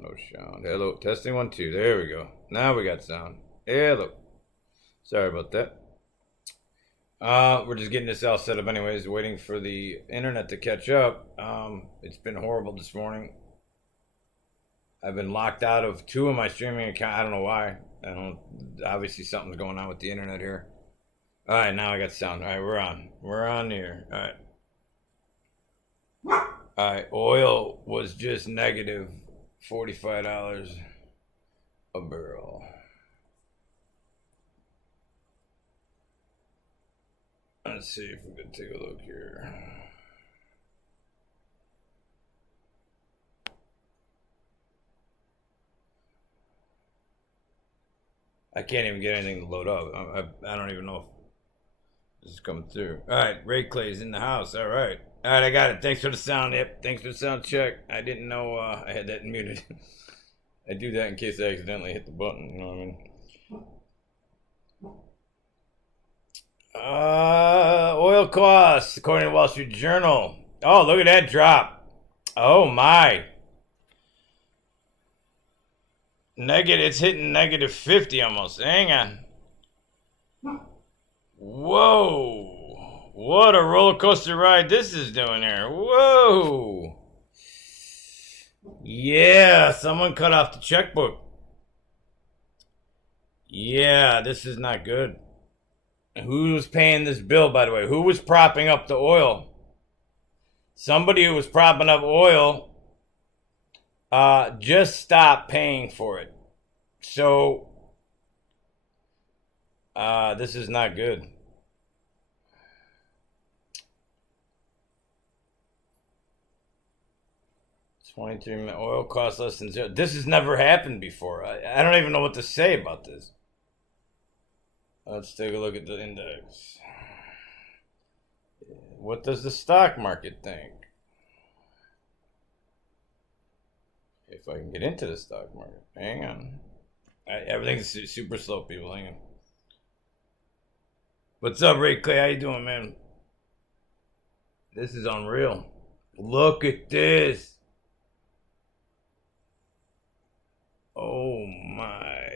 sound, no sound. Hello, testing 1 2. There we go. Now we got sound. Hello. Sorry about that. We're just getting this all set up anyways, waiting for the internet to catch up. It's been horrible this morning. I've been locked out of 2 of my streaming accounts. I don't know why. Obviously something's going on with the internet here. All right, now I got sound. All right, we're on. We're on here. All right. All right, oil was just negative $45 a barrel. Let's see if we can take a look here. I can't even get anything to load up. I don't even know if this is coming through. All right, Ray Clay's in the house. All right, I got it. Thanks for the sound. Yep, thanks for the sound check. I didn't know I had that muted. I do that in case I accidentally hit the button. You know what I mean? Oil costs according to Wall Street Journal. Oh, look at that drop. Oh my. It's hitting negative 50 almost. Hang on. Whoa. What a roller coaster ride this is doing here. Whoa. Yeah, someone cut off the checkbook. Yeah, this is not good. Who's paying this bill, by the way? Who was propping up the oil? Somebody who was propping up oil just stopped paying for it. So, this is not good. $23 oil costs less than 0. This has never happened before. I don't even know what to say about this. Let's take a look at the index. What does the stock market think? If I can get into the stock market. Hang on. Everything's super slow, people. Hang on. What's up, Ray Clay? How you doing, man? This is unreal. Look at this. Oh, my.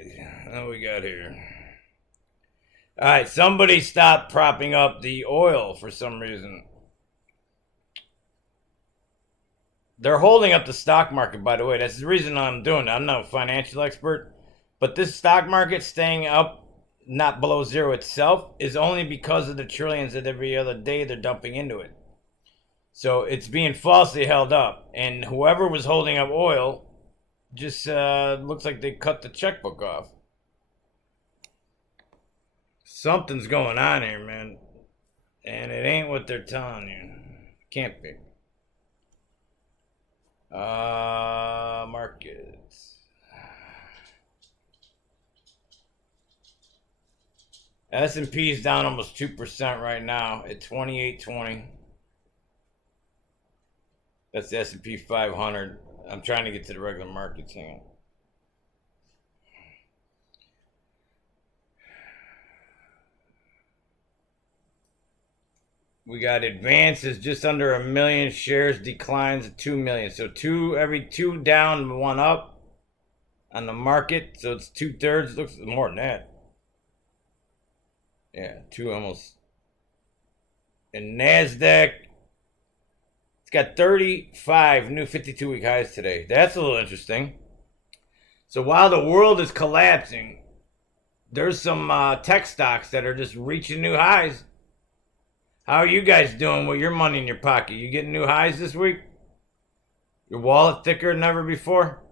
What we got here? All right, somebody stopped propping up the oil for some reason. They're holding up the stock market, by the way. That's the reason I'm doing it. I'm not a financial expert, but this stock market staying up, not below 0 itself, is only because of the trillions that every other day they're dumping into it. So it's being falsely held up, and whoever was holding up oil just looks like they cut the checkbook off. Something's going on here, man. And it ain't what they're telling you. Can't be. Markets. S&P is down almost 2% right now at 2820. That's the S&P 500. I'm trying to get to the regular markets. Hang on. We got advances just under 1 million shares, declines of 2 million. So every 2 down, 1 up on the market. So it's 2/3. Looks more than that. Yeah, 2 almost. And NASDAQ, it's got 35 new 52-week highs today. That's a little interesting. So while the world is collapsing, there's some tech stocks that are just reaching new highs. How are you guys doing with your money in your pocket? You getting new highs this week? Your wallet thicker than ever before?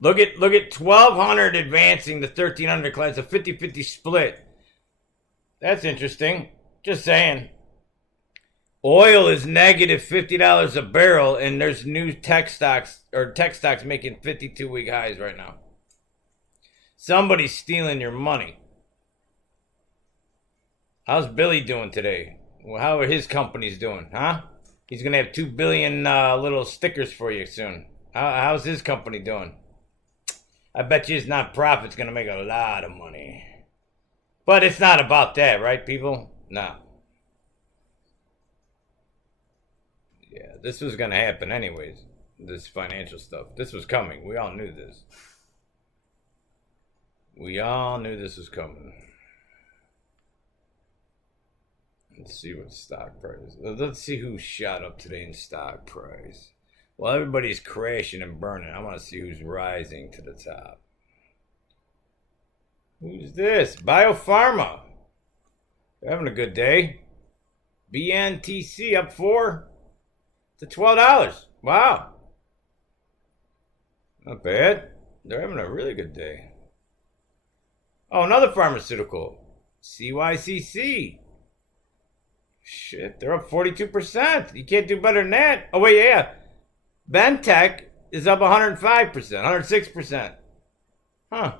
Look at 1,200 advancing to 1,300 clients, a 50-50 split. That's interesting. Just saying. Oil is negative $50 a barrel, and there's new tech stocks making 52-week highs right now. Somebody's stealing your money. How's Billy doing today? Well, how are his companies doing, huh? He's going to have 2 billion little stickers for you soon. How's his company doing? I bet you his nonprofit's going to make a lot of money. But it's not about that, right, people? No. Yeah, this was going to happen anyways. this financial stuff. This was coming. We all knew this. We all knew this was coming. Let's see what stock price. Let's see who shot up today in stock price. Well, everybody's crashing and burning. I want to see who's rising to the top. Who's this? Biopharma. They're having a good day. BNTC up 4 to $12. Wow. Not bad. They're having a really good day. Oh, another pharmaceutical. CYCC. Shit, they're up 42%. You can't do better than that. Oh, wait, yeah. Bentech is up 105%, 106%. Huh.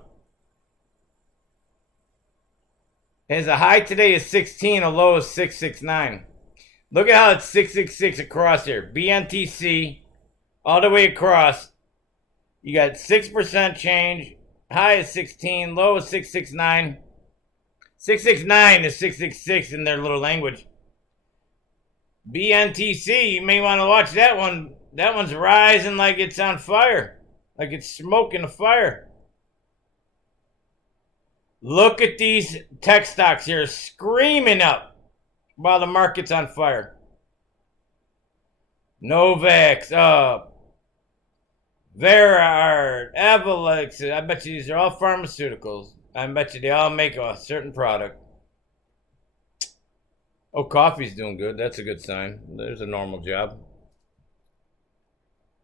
His a high today is 16, a low is 669. Look at how it's 666 across here. BNTC, all the way across. You got 6% change. High is 16, low is 669. 669 is 666 in their little language. BNTC, you may want to watch that one. That one's rising like it's on fire. Like it's smoking a fire. Look at these tech stocks here screaming up while the market's on fire. Novax up. Verard, Evolix. I bet you these are all pharmaceuticals. I bet you they all make a certain product. Oh, coffee's doing good. That's a good sign. There's a normal job.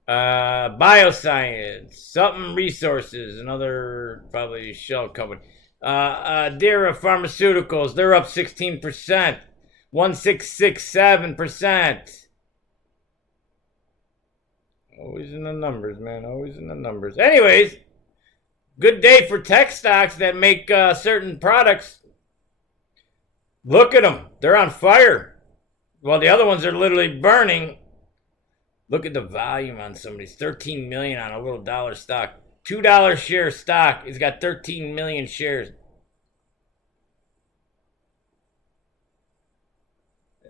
Bioscience, something resources, another probably shell company. Dara Pharmaceuticals, they're up 16%, 1667%. Always in the numbers, man. Always in the numbers. Anyways, good day for tech stocks that make certain products. Look at them. They're on fire. While the other ones are literally burning. Look at the volume on some of these. 13 million on a little dollar stock. $2 share stock. It's got 13 million shares.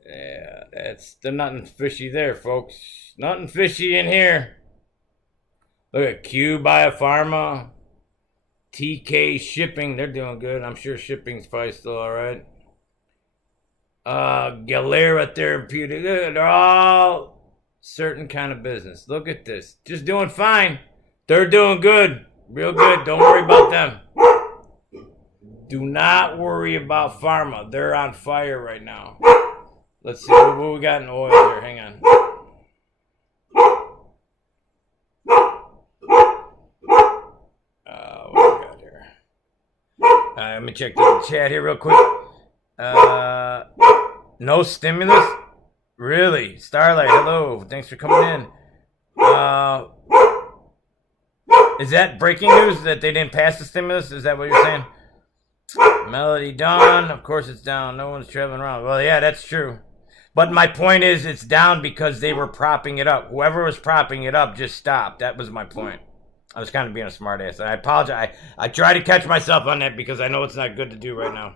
Yeah, there's nothing fishy there, folks. Nothing fishy in here. Look at Q Biopharma. TK Shipping. They're doing good. I'm sure shipping's probably still all right. Galera Therapeutic. They're all certain kind of business. Look at this. Just doing fine. They're doing good. Real good. Don't worry about them. Do not worry about pharma. They're on fire right now. Let's see what we got in oil here. Hang on. What we got here? Let me check the chat here real quick. No stimulus? Really? Starlight, hello. Thanks for coming in. Is that breaking news that they didn't pass the stimulus? Is that what you're saying? Melody Dawn, of course it's down. No one's traveling around. Well, yeah, that's true. But my point is it's down because they were propping it up. Whoever was propping it up just stopped. That was my point. I was kind of being a smart ass. I apologize. I try to catch myself on that because I know it's not good to do right now.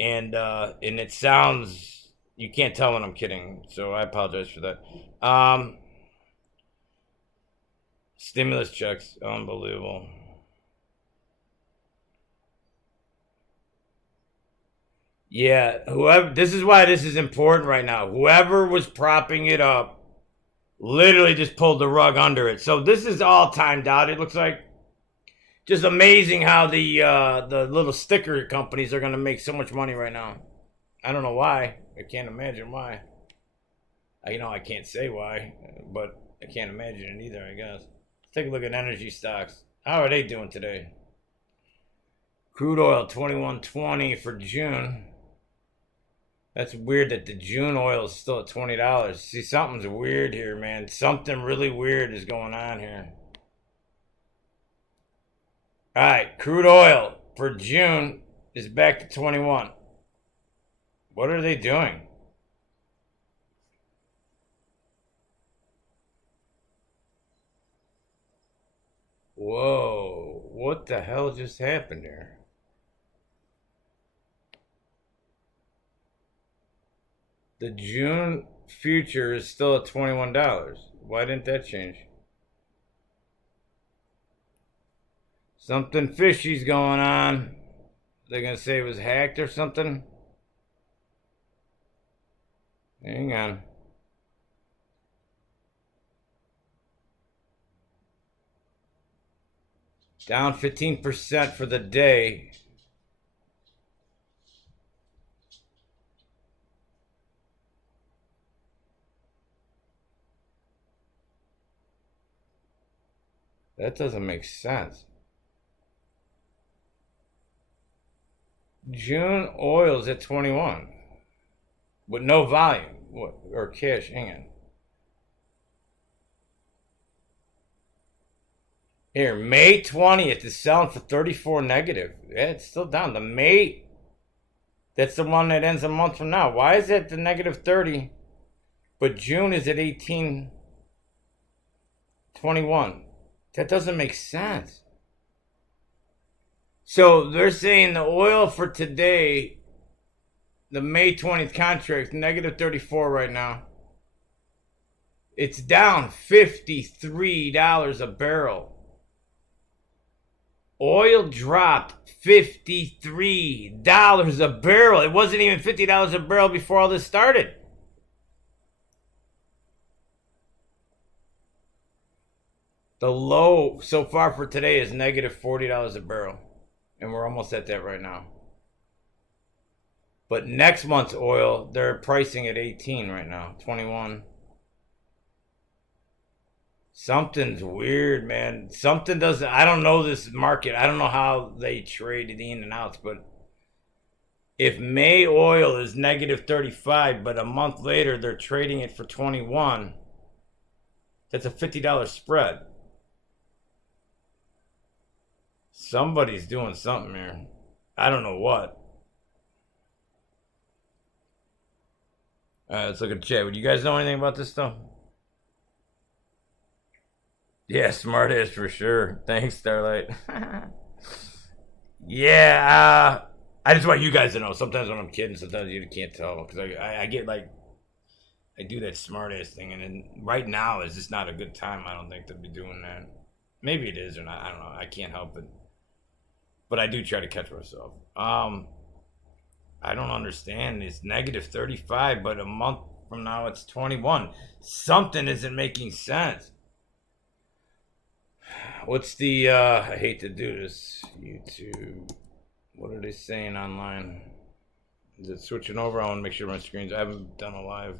And it sounds, you can't tell when I'm kidding. So I apologize for that. Stimulus checks, unbelievable. Yeah, whoever, this is why this is important right now. Whoever was propping it up literally just pulled the rug under it. So this is all timed out, it looks like. Just amazing how the little sticker companies are going to make so much money right now. I don't know why. I can't imagine why. I can't say why, but I can't imagine it either, I guess. Let's take a look at energy stocks. How are they doing today? Crude oil, 21.20 for June. That's weird that the June oil is still at $20. See, something's weird here, man. Something really weird is going on here. All right, crude oil for June is back to 21. What are they doing? Whoa, what the hell just happened here? The June future is still at $21. Why didn't that change? Something fishy's going on. They're gonna say it was hacked or something. Hang on. Down 15% for the day. That doesn't make sense. June oil's at 21 with no volume or cash. Hang on. Here, May 20th is selling for 34 negative. Yeah, it's still down. The May, that's the one that ends a month from now. Why is it the negative 30? But June is at 18.21. That doesn't make sense. So they're saying the oil for today, the May 20th contract, negative 34 right now. It's down $53 a barrel. Oil dropped $53 a barrel. It wasn't even $50 a barrel before all this started. The low so far for today is negative $40 a barrel. And we're almost at that right now. But next month's oil, they're pricing at 18 right now, 21. Something's weird, man. Something doesn't, I don't know this market. I don't know how they trade the in and outs, but if May oil is negative 35, but a month later they're trading it for 21, that's a $50 spread. Somebody's doing something here. I don't know what. Let's look at the chat. Would you guys know anything about this stuff? Yeah, smart ass for sure. Thanks, Starlight. Yeah, I just want you guys to know. Sometimes when I'm kidding, sometimes you can't tell. Because I get like, I do that smart ass thing. And then right now is just not a good time, I don't think, to be doing that. Maybe it is or not. I don't know. I can't help it. But I do try to catch myself. I don't understand. It's negative 35, but a month from now it's 21. Something isn't making sense. What's the, I hate to do this, YouTube. What are they saying online? Is it switching over? I want to make sure my screen's, I haven't done a live.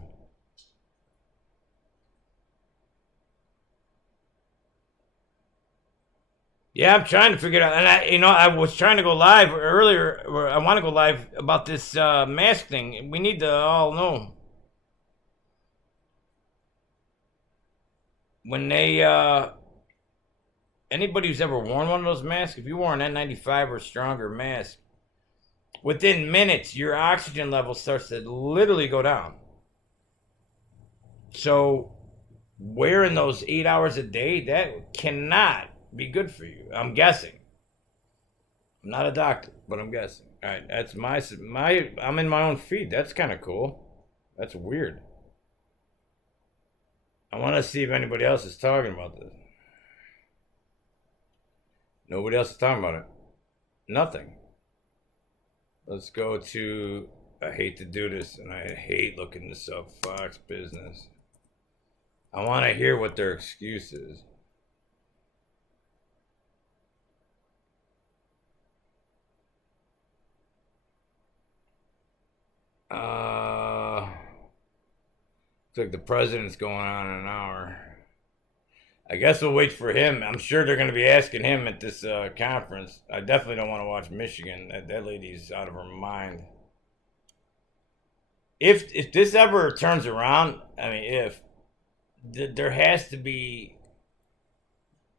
Yeah, I'm trying to figure it out. And I was trying to go live earlier, or I want to go live about this mask thing. We need to all know. When they, anybody who's ever worn one of those masks, if you wore an N95 or stronger mask, within minutes, your oxygen level starts to literally go down. So, wearing those 8 hours a day, that cannot be good for you. I'm guessing. I'm not a doctor, but I'm guessing. All right, that's my I'm in my own feed. That's kind of cool. That's weird. I want to see if anybody else is talking about this. Nobody else is talking about it. Nothing. Let's go to, I hate to do this, and I hate looking this up, Fox Business. I want to hear what their excuse is. Looks like the president's going on in an hour. I guess we'll wait for him. I'm sure they're going to be asking him at this conference. I definitely don't want to watch Michigan. That lady's out of her mind. If this ever turns around, I mean, there has to be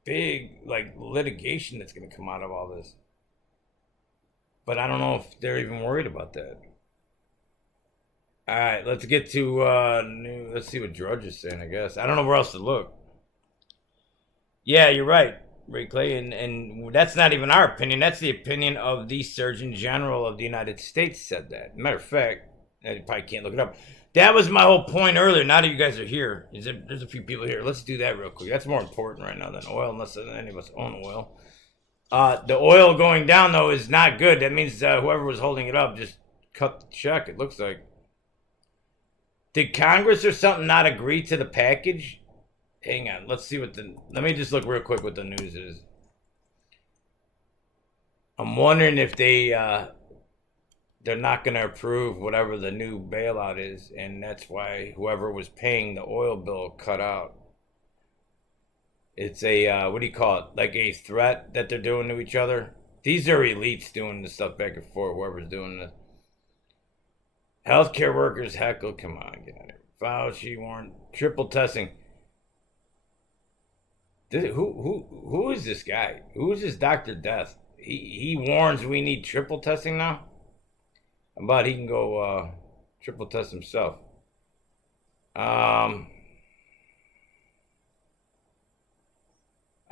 big like litigation that's going to come out of all this. But I don't know if they're even worried about that. All right, let's get to let's see what Drudge is saying, I guess. I don't know where else to look. Yeah, you're right, Ray Clay, and that's not even our opinion. That's the opinion of the Surgeon General of the United States said that. Matter of fact, you probably can't look it up. That was my whole point earlier. Now that you guys are here, there's a few people here. Let's do that real quick. That's more important right now than oil, unless any of us own oil. The oil going down, though, is not good. That means whoever was holding it up just cut the check, it looks like. Did Congress or something not agree to the package? Hang on, let's see what the... Let me just look real quick what the news is. I'm wondering if they're not going to approve whatever the new bailout is, and that's why whoever was paying the oil bill cut out. It's a, what do you call it? Like a threat that they're doing to each other. These are elites doing this stuff back and forth, whoever's doing this. Healthcare workers heckle, come on, get out of here. Fauci warned, triple testing. Who is this guy? Who is this Dr. Death? He warns we need triple testing now? How about he can go triple test himself? I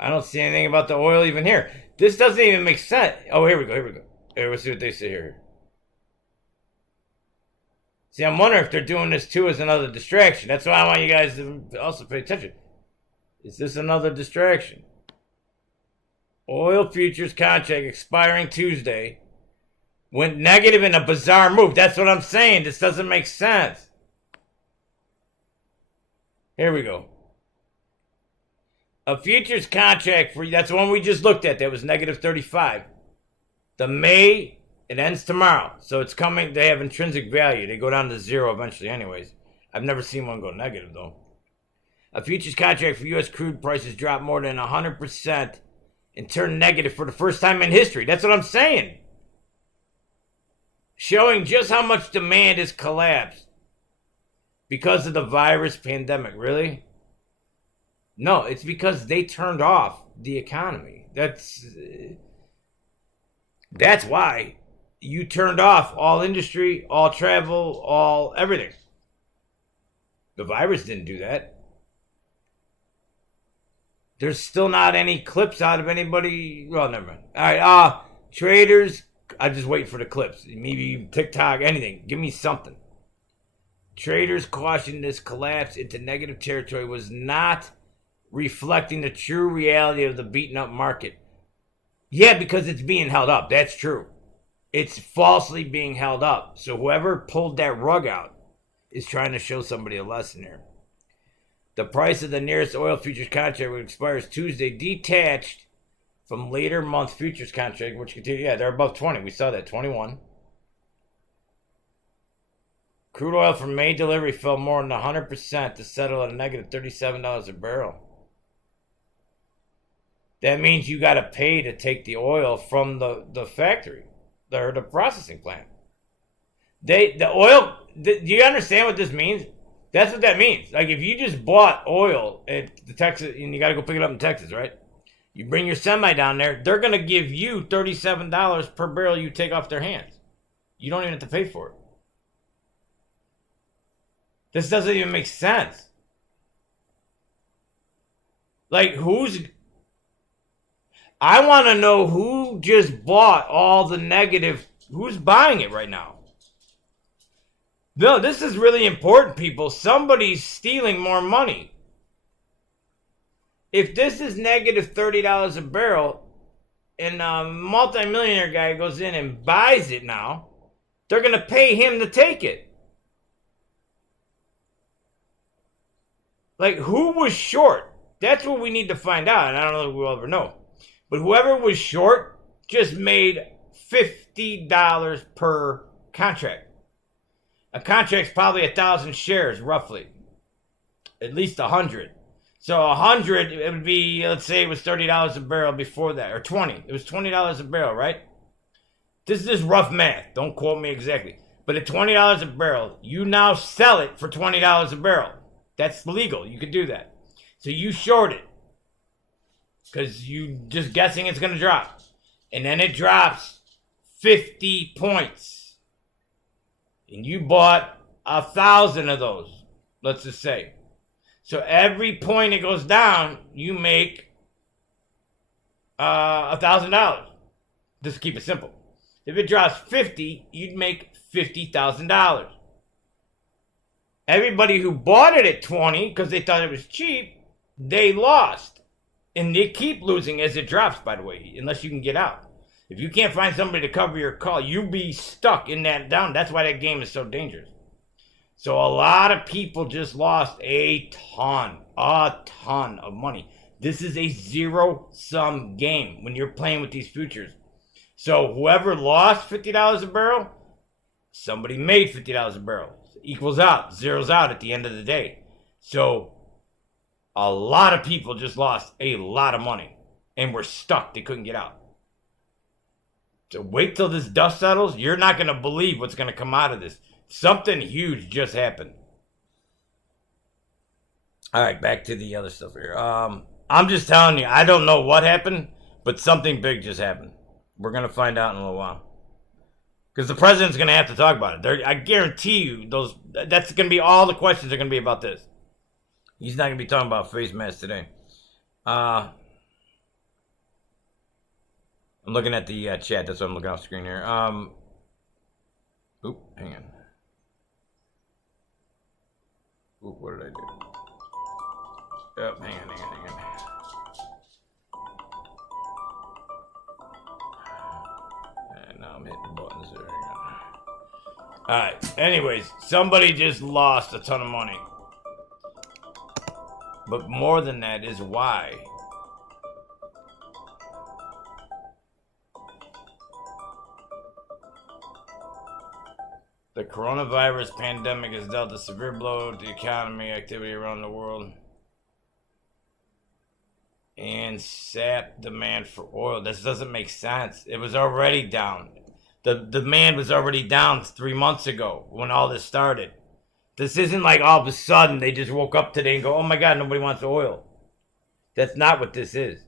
don't see anything about the oil even here. This doesn't even make sense. Oh, here we go. Here, let's see what they say here. See, I'm wondering if they're doing this too as another distraction. That's why I want you guys to also pay attention. Is this another distraction? Oil futures contract expiring Tuesday went negative in a bizarre move. That's what I'm saying. This doesn't make sense. Here we go. A futures contract for, that's the one we just looked at. That was negative 35. The May, it ends tomorrow. So it's coming. They have intrinsic value. They go down to zero eventually anyways. I've never seen one go negative though. A futures contract for U.S. crude prices dropped more than 100% and turned negative for the first time in history. That's what I'm saying. Showing just how much demand has collapsed because of the virus pandemic. Really? No, it's because they turned off the economy. That's why you turned off all industry, all travel, all everything. The virus didn't do that. There's still not any clips out of anybody. Well, never mind. All right, traders, I'm just waiting for the clips. Maybe TikTok, anything. Give me something. Traders cautioned this collapse into negative territory was not reflecting the true reality of the beaten up market. Yeah, because it's being held up. That's true. It's falsely being held up. So whoever pulled that rug out is trying to show somebody a lesson here. The price of the nearest oil futures contract, which expires Tuesday, detached from later month futures contract, which continue. Yeah, they're above 20. We saw that, 21. Crude oil from May delivery fell more than 100% to settle at a negative $37 a barrel. That means you got to pay to take the oil from the factory, or the processing plant. Do you understand what this means? That's what that means. Like if you just bought oil at the Texas, and you got to go pick it up in Texas, right? You bring your semi down there, they're going to give you $37 per barrel you take off their hands. You don't even have to pay for it. This doesn't even make sense. Like I want to know who just bought all the negative, who's buying it right now. No, this is really important, people. Somebody's stealing more money. If this is negative $30 a barrel and a multimillionaire guy goes in and buys it now, they're going to pay him to take it. Like, who was short? That's what we need to find out, and I don't know if we'll ever know. But whoever was short just made $50 per contract. A contract's probably 1,000 shares, roughly. At least 100. So 100, it would be, let's say it was $30 a barrel before that, or 20. It was $20 a barrel, right? This is just rough math. Don't quote me exactly. But at $20 a barrel, you now sell it for $20 a barrel. That's legal. You could do that. So you short it. Because you just guessing it's going to drop. And then it drops 50 points. And you bought 1,000 of those, let's just say. So every point it goes down, you make $1,000. Just to keep it simple. If it drops 50, you'd make $50,000. Everybody who bought it at 20 because they thought it was cheap, they lost. And they keep losing as it drops, by the way, unless you can get out. If you can't find somebody to cover your call, you'll be stuck in that down. That's why that game is so dangerous. So a lot of people just lost a ton of money. This is a zero-sum game when you're playing with these futures. So whoever lost $50 a barrel, somebody made $50 a barrel. Equals out, zeroes out at the end of the day. So a lot of people just lost a lot of money and were stuck. They couldn't get out. So wait till this dust settles. You're not going to believe what's going to come out of this. Something huge just happened. All right, back to the other stuff here. I'm just telling you, I don't know what happened, but something big just happened. We're going to find out in a little while. Because the president's going to have to talk about it. I guarantee you, that's going to be all the questions are going to be about this. He's not going to be talking about face masks today. I'm looking at the chat. That's what I'm looking off screen here. Hang on. What did I do? Yep, hang on. And now I'm hitting buttons there. Alright, anyways, somebody just lost a ton of money. But more than that is why. The coronavirus pandemic has dealt a severe blow to the economy activity around the world and sapped demand for oil. This doesn't make sense. It was already down. The demand was already down 3 months ago when all this started. This isn't like all of a sudden they just woke up today and go, oh my God, nobody wants oil. That's not what this is.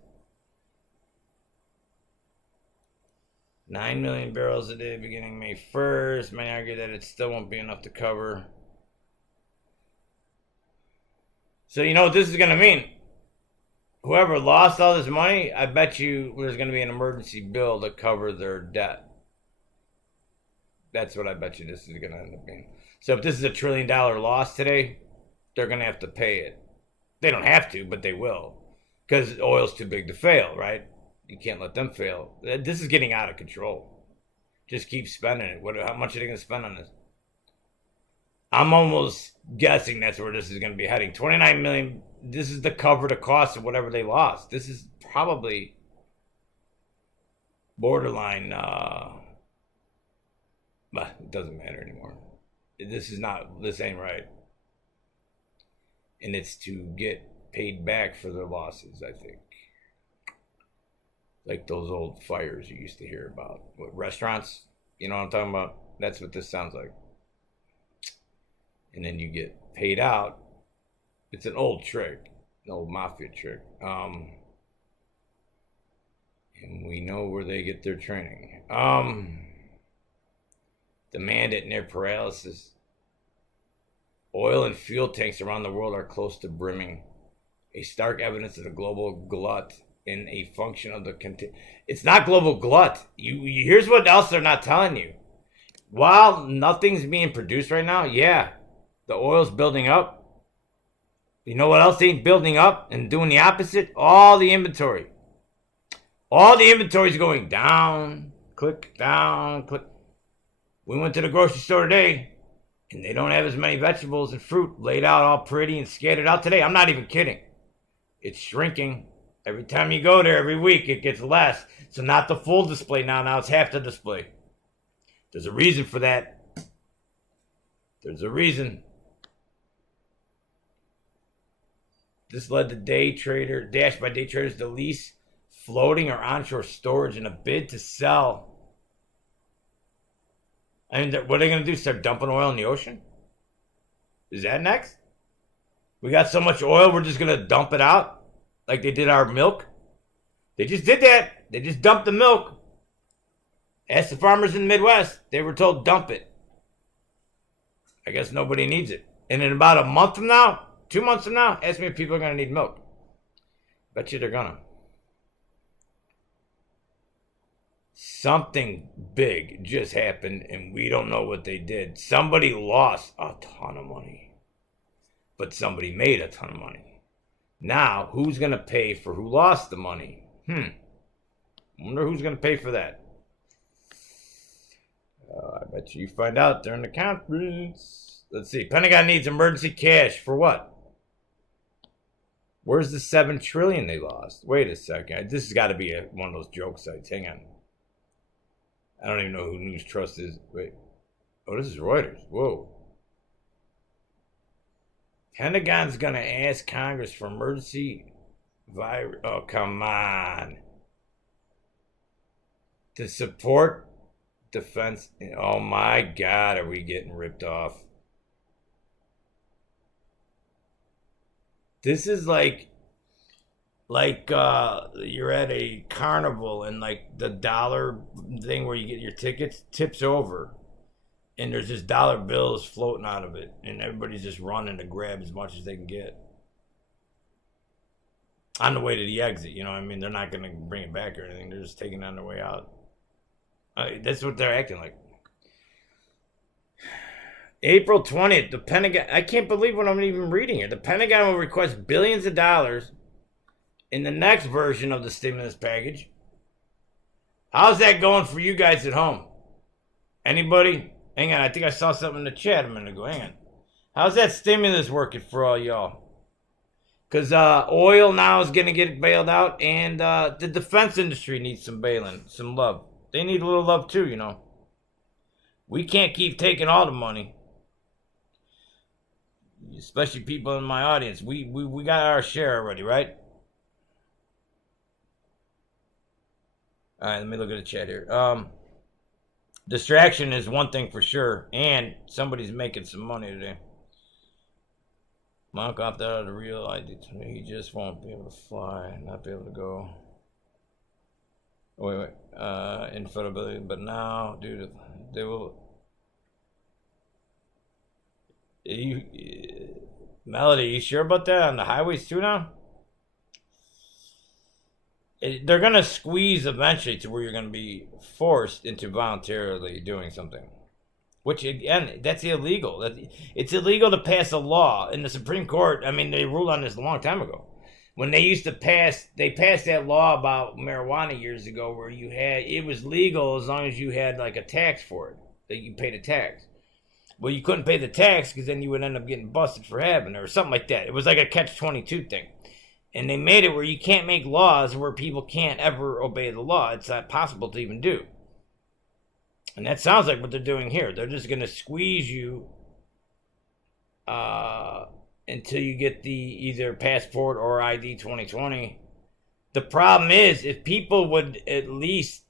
9 million barrels a day beginning May 1st. Many argue that it still won't be enough to cover. So you know what this is going to mean? Whoever lost all this money, I bet you there's going to be an emergency bill to cover their debt. That's what I bet you this is going to end up being. So if this is $1 trillion loss today, they're going to have to pay it. They don't have to, but they will. Because oil's too big to fail, right? You can't let them fail. This is getting out of control. Just keep spending it. How much are they going to spend on this? I'm almost guessing that's where this is going to be heading. 29 million. This is to cover the cost of whatever they lost. This is probably borderline. But it doesn't matter anymore. This ain't right. And it's to get paid back for their losses, I think. Like those old fires you used to hear about. What, restaurants? You know what I'm talking about? That's what this sounds like. And then you get paid out. It's an old trick. An old mafia trick. And we know where they get their training. Demand at near paralysis. Oil and fuel tanks around the world are close to brimming. A stark evidence of the global glut in a function of the it's not global glut. Here's what else they're not telling you. While nothing's being produced right now, yeah, the oil's building up. You know what else ain't building up and doing the opposite? All the inventory. All the inventory's going down, click, down, click. We went to the grocery store today, and they don't have as many vegetables and fruit laid out all pretty and scattered out today. I'm not even kidding. It's shrinking. Every time you go there, every week, it gets less. So not the full display now. Now it's half the display. There's a reason for that. There's a reason. This led to dash by day traders to lease floating or onshore storage in a bid to sell. I mean, what are they going to do? Start dumping oil in the ocean? Is that next? We got so much oil, we're just going to dump it out? Like they did our milk? They just did that. They just dumped the milk. Ask the farmers in the Midwest. They were told dump it. I guess nobody needs it. And in about a month from now, 2 months from now, ask me if people are going to need milk. Bet you they're going to. Something big just happened and we don't know what they did. Somebody lost a ton of money. But somebody made a ton of money. Now, who's going to pay for who lost the money? Wonder who's going to pay for that. I bet you find out during the conference. Let's see. Pentagon needs emergency cash for what? Where's the $7 trillion they lost? Wait a second. This has got to be one of those joke sites. Hang on. I don't even know who News Trust is. Wait. Oh, this is Reuters. Whoa. Pentagon's going to ask Congress for emergency virus. Oh, come on. To support defense. Oh, my God. Are we getting ripped off? This is like you're at a carnival and like the dollar thing where you get your tickets tips over and there's just dollar bills floating out of it and everybody's just running to grab as much as they can get on the way to the exit. You know what I mean? They're not going to bring it back or anything. They're just taking it on their way out. That's what they're acting like. April 20th, the Pentagon, I can't believe what I'm even reading here. The Pentagon will request billions of dollars in the next version of the stimulus package. How's that going for you guys at home? Anybody? Hang on, I think I saw something in the chat a minute ago. Hang on. How's that stimulus working for all y'all? Because oil now is going to get bailed out, and the defense industry needs some bailing, some love. They need a little love too, you know. We can't keep taking all the money. Especially people in my audience. We got our share already, right? All right, let me look at the chat here. Distraction is one thing for sure, and somebody's making some money today. Monk opted out of the real ID. He just won't be able to fly, not be able to go. Wait. Infertility, but now, dude, they will. Melody, you sure about that on the highways too now? They're going to squeeze eventually to where you're going to be forced into voluntarily doing something. Which, again, that's illegal. It's illegal to pass a law. In the Supreme Court, I mean, they ruled on this a long time ago. When they used to they passed that law about marijuana years ago where it was legal as long as you had like a tax for it, that you paid a tax. Well, you couldn't pay the tax because then you would end up getting busted for having it or something like that. It was like a catch-22 thing. And they made it where you can't make laws where people can't ever obey the law. It's not possible to even do. And that sounds like what they're doing here. They're just going to squeeze you until you get the either passport or ID 2020. The problem is, if people would at least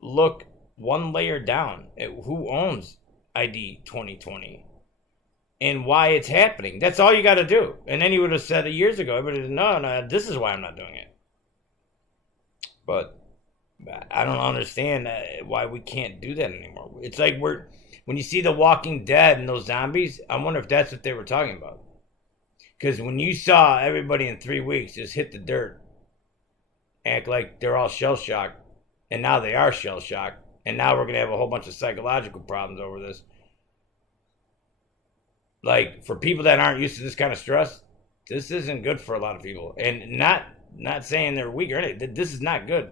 look one layer down at who owns ID 2020 and why it's happening. That's all you got to do. And then he would have said it years ago. Everybody would have, no, this is why I'm not doing it. But I don't understand why we can't do that anymore. It's like when you see The Walking Dead and those zombies, I wonder if that's what they were talking about. Because when you saw everybody in 3 weeks just hit the dirt, act like they're all shell-shocked, and now they are shell-shocked, and now we're going to have a whole bunch of psychological problems over this. Like, for people that aren't used to this kind of stress, this isn't good for a lot of people. And not saying they're weak or anything. This is not good.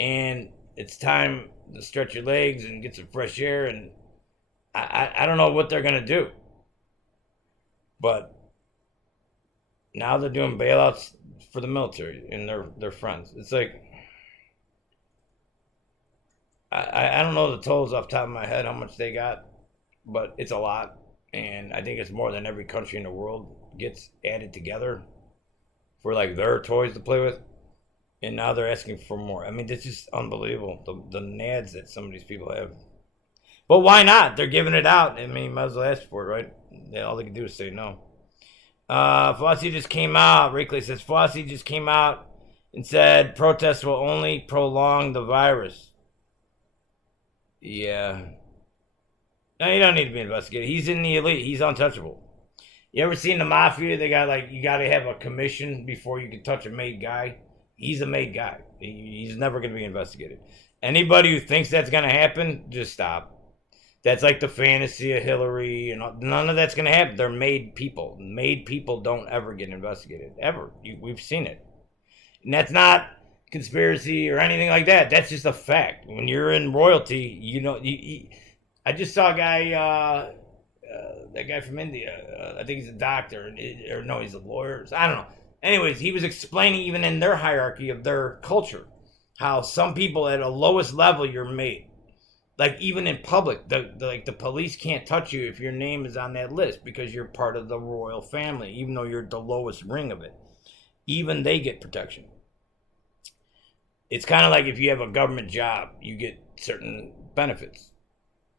And it's time to stretch your legs and get some fresh air. And I don't know what they're going to do. But now they're doing bailouts for the military and their friends. It's like, I don't know the totals off the top of my head, how much they got, but it's a lot. And I think it's more than every country in the world gets added together for like their toys to play with. And now they're asking for more. I mean, it's just unbelievable, the nads that some of these people have. But why not? They're giving it out. I mean, you might as well ask for it, right? All they can do is say no. Flossie just came out. Rayclay says, Flossie just came out and said protests will only prolong the virus. Yeah. No, you don't need to be investigated. He's in the elite. He's untouchable. You ever seen the mafia? They got like, you got to have a commission before you can touch a made guy. He's a made guy. He's never going to be investigated. Anybody who thinks that's going to happen, just stop. That's like the fantasy of Hillary, and none of that's going to happen. They're made people. Made people don't ever get investigated, ever. We've seen it. And that's not conspiracy or anything like that. That's just a fact. When you're in royalty, you know. I just saw a guy, that guy from India. I think he's a doctor, or no, he's a lawyer. I don't know. Anyways, he was explaining even in their hierarchy of their culture how some people at a lowest level you're made. Like even in public, the police can't touch you if your name is on that list because you're part of the royal family, even though you're the lowest ring of it. Even they get protection. It's kind of like if you have a government job, you get certain benefits,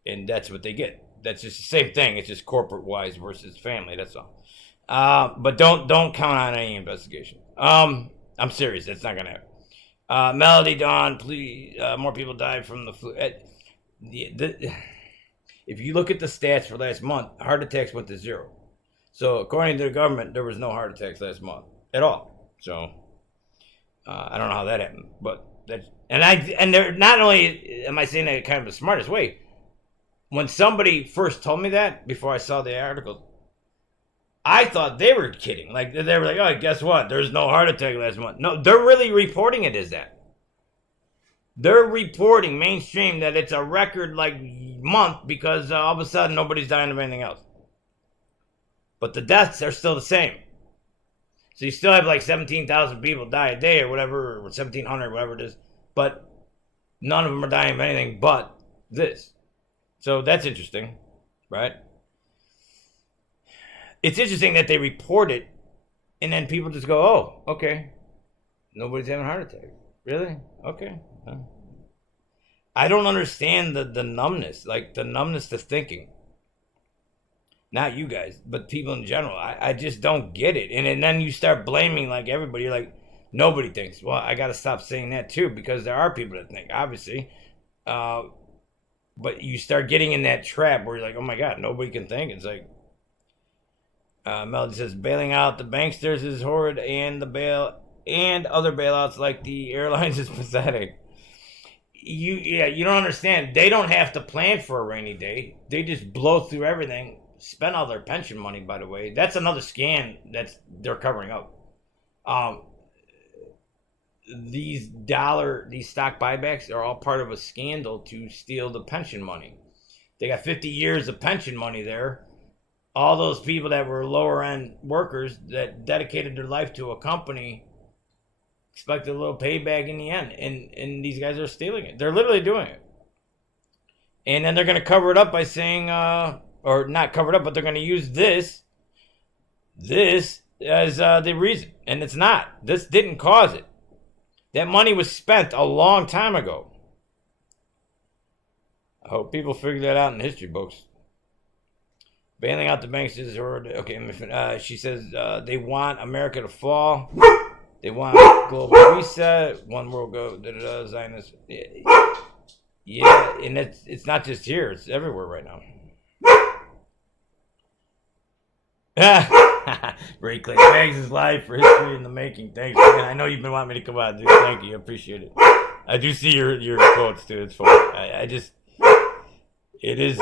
and that's what they get. That's just the same thing. It's just corporate wise versus family. That's all. But don't count on any investigation. I'm serious. That's not gonna happen. Melody Dawn, please. More people died from the flu. If you look at the stats for last month, heart attacks went to 0. So according to the government, there was no heart attacks last month at all. So I don't know how that happened, but that's and they're not only am I saying that kind of the smartest way. When somebody first told me that before I saw the article, I thought they were kidding. Like they were like, "Oh, guess what? There's no heart attack last month." No, they're really reporting it as that. They're reporting mainstream that it's a record like month because all of a sudden nobody's dying of anything else. But the deaths are still the same. So you still have like 17,000 people die a day or whatever, or 1,700, whatever it is. But none of them are dying of anything but this. So that's interesting, right? It's interesting that they report it and then people just go, oh, okay. Nobody's having a heart attack. Really? Okay. I don't understand the numbness, like the numbness to thinking. Not you guys, but people in general. I just don't get it. And then you start blaming like everybody. You're like, nobody thinks. Well, I got to stop saying that too because there are people that think, obviously. But you start getting in that trap where you're like, oh my God, nobody can think. It's like, Melody says, bailing out the banksters is horrid and other bailouts like the airlines is pathetic. You don't understand. They don't have to plan for a rainy day. They just blow through everything, spend all their pension money, by the way. That's another scam they're covering up. These stock buybacks are all part of a scandal to steal the pension money. They got 50 years of pension money there. All those people that were lower end workers that dedicated their life to a company expect a little payback in the end, and these guys are stealing it. They're literally doing it, and then they're going to cover it up by saying, or not cover it up, but they're going to use this as the reason, and it's not. This didn't cause it. That money was spent a long time ago. I hope people figure that out in history books. Bailing out the banks is horrid. Okay, she says they want America to fall. They want global reset, one world go, Zionist. Yeah, and it's not just here; it's everywhere right now. Ray Clay Bags is live for history in the making. Thanks, man. I know you've been wanting me to come out, dude. Thank you, I appreciate it. I do see your quotes, dude. It's fun. It is.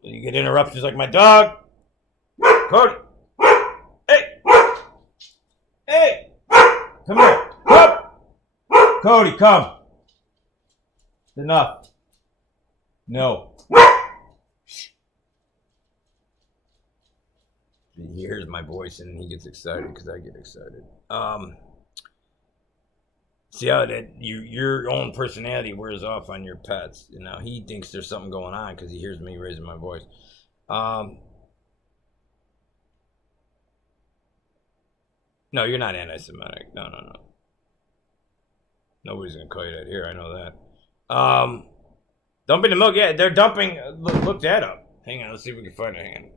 You get interruptions like my dog, Cody. Hey, come here. Come. Cody, come. Enough. No. He hears my voice and he gets excited because I get excited. See how that your own personality wears off on your pets. You know, he thinks there's something going on because he hears me raising my voice. No, you're not anti-Semitic. No. Nobody's gonna call you that here. I know that. Dumping the milk. Yeah, they're dumping. Look that up. Hang on. Let's see if we can find it. Hang on.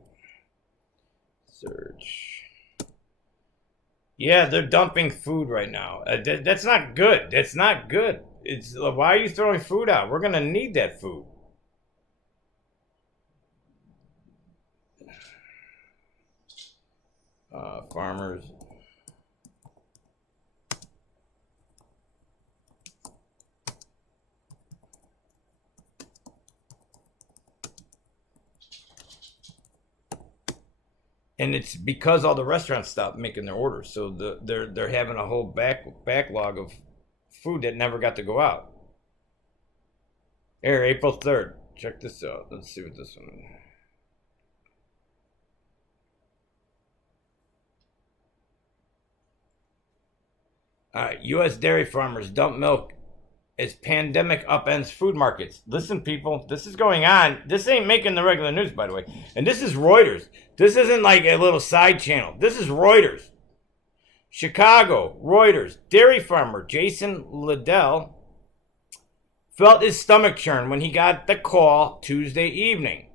Search. Yeah, they're dumping food right now. That's not good. That's not good. It's why are you throwing food out? We're gonna need that food. Farmers. And it's because all the restaurants stopped making their orders, so they're having a whole backlog of food that never got to go out. Here, April 3rd. Check this out. Let's see what this one. All right, U.S. dairy farmers dump milk as pandemic upends food markets. Listen, people, this is going on. This ain't making the regular news, by the way. And this is Reuters. This isn't like a little side channel. This is Reuters. Chicago, Reuters. Dairy farmer Jason Liddell felt his stomach churn when he got the call Tuesday evening.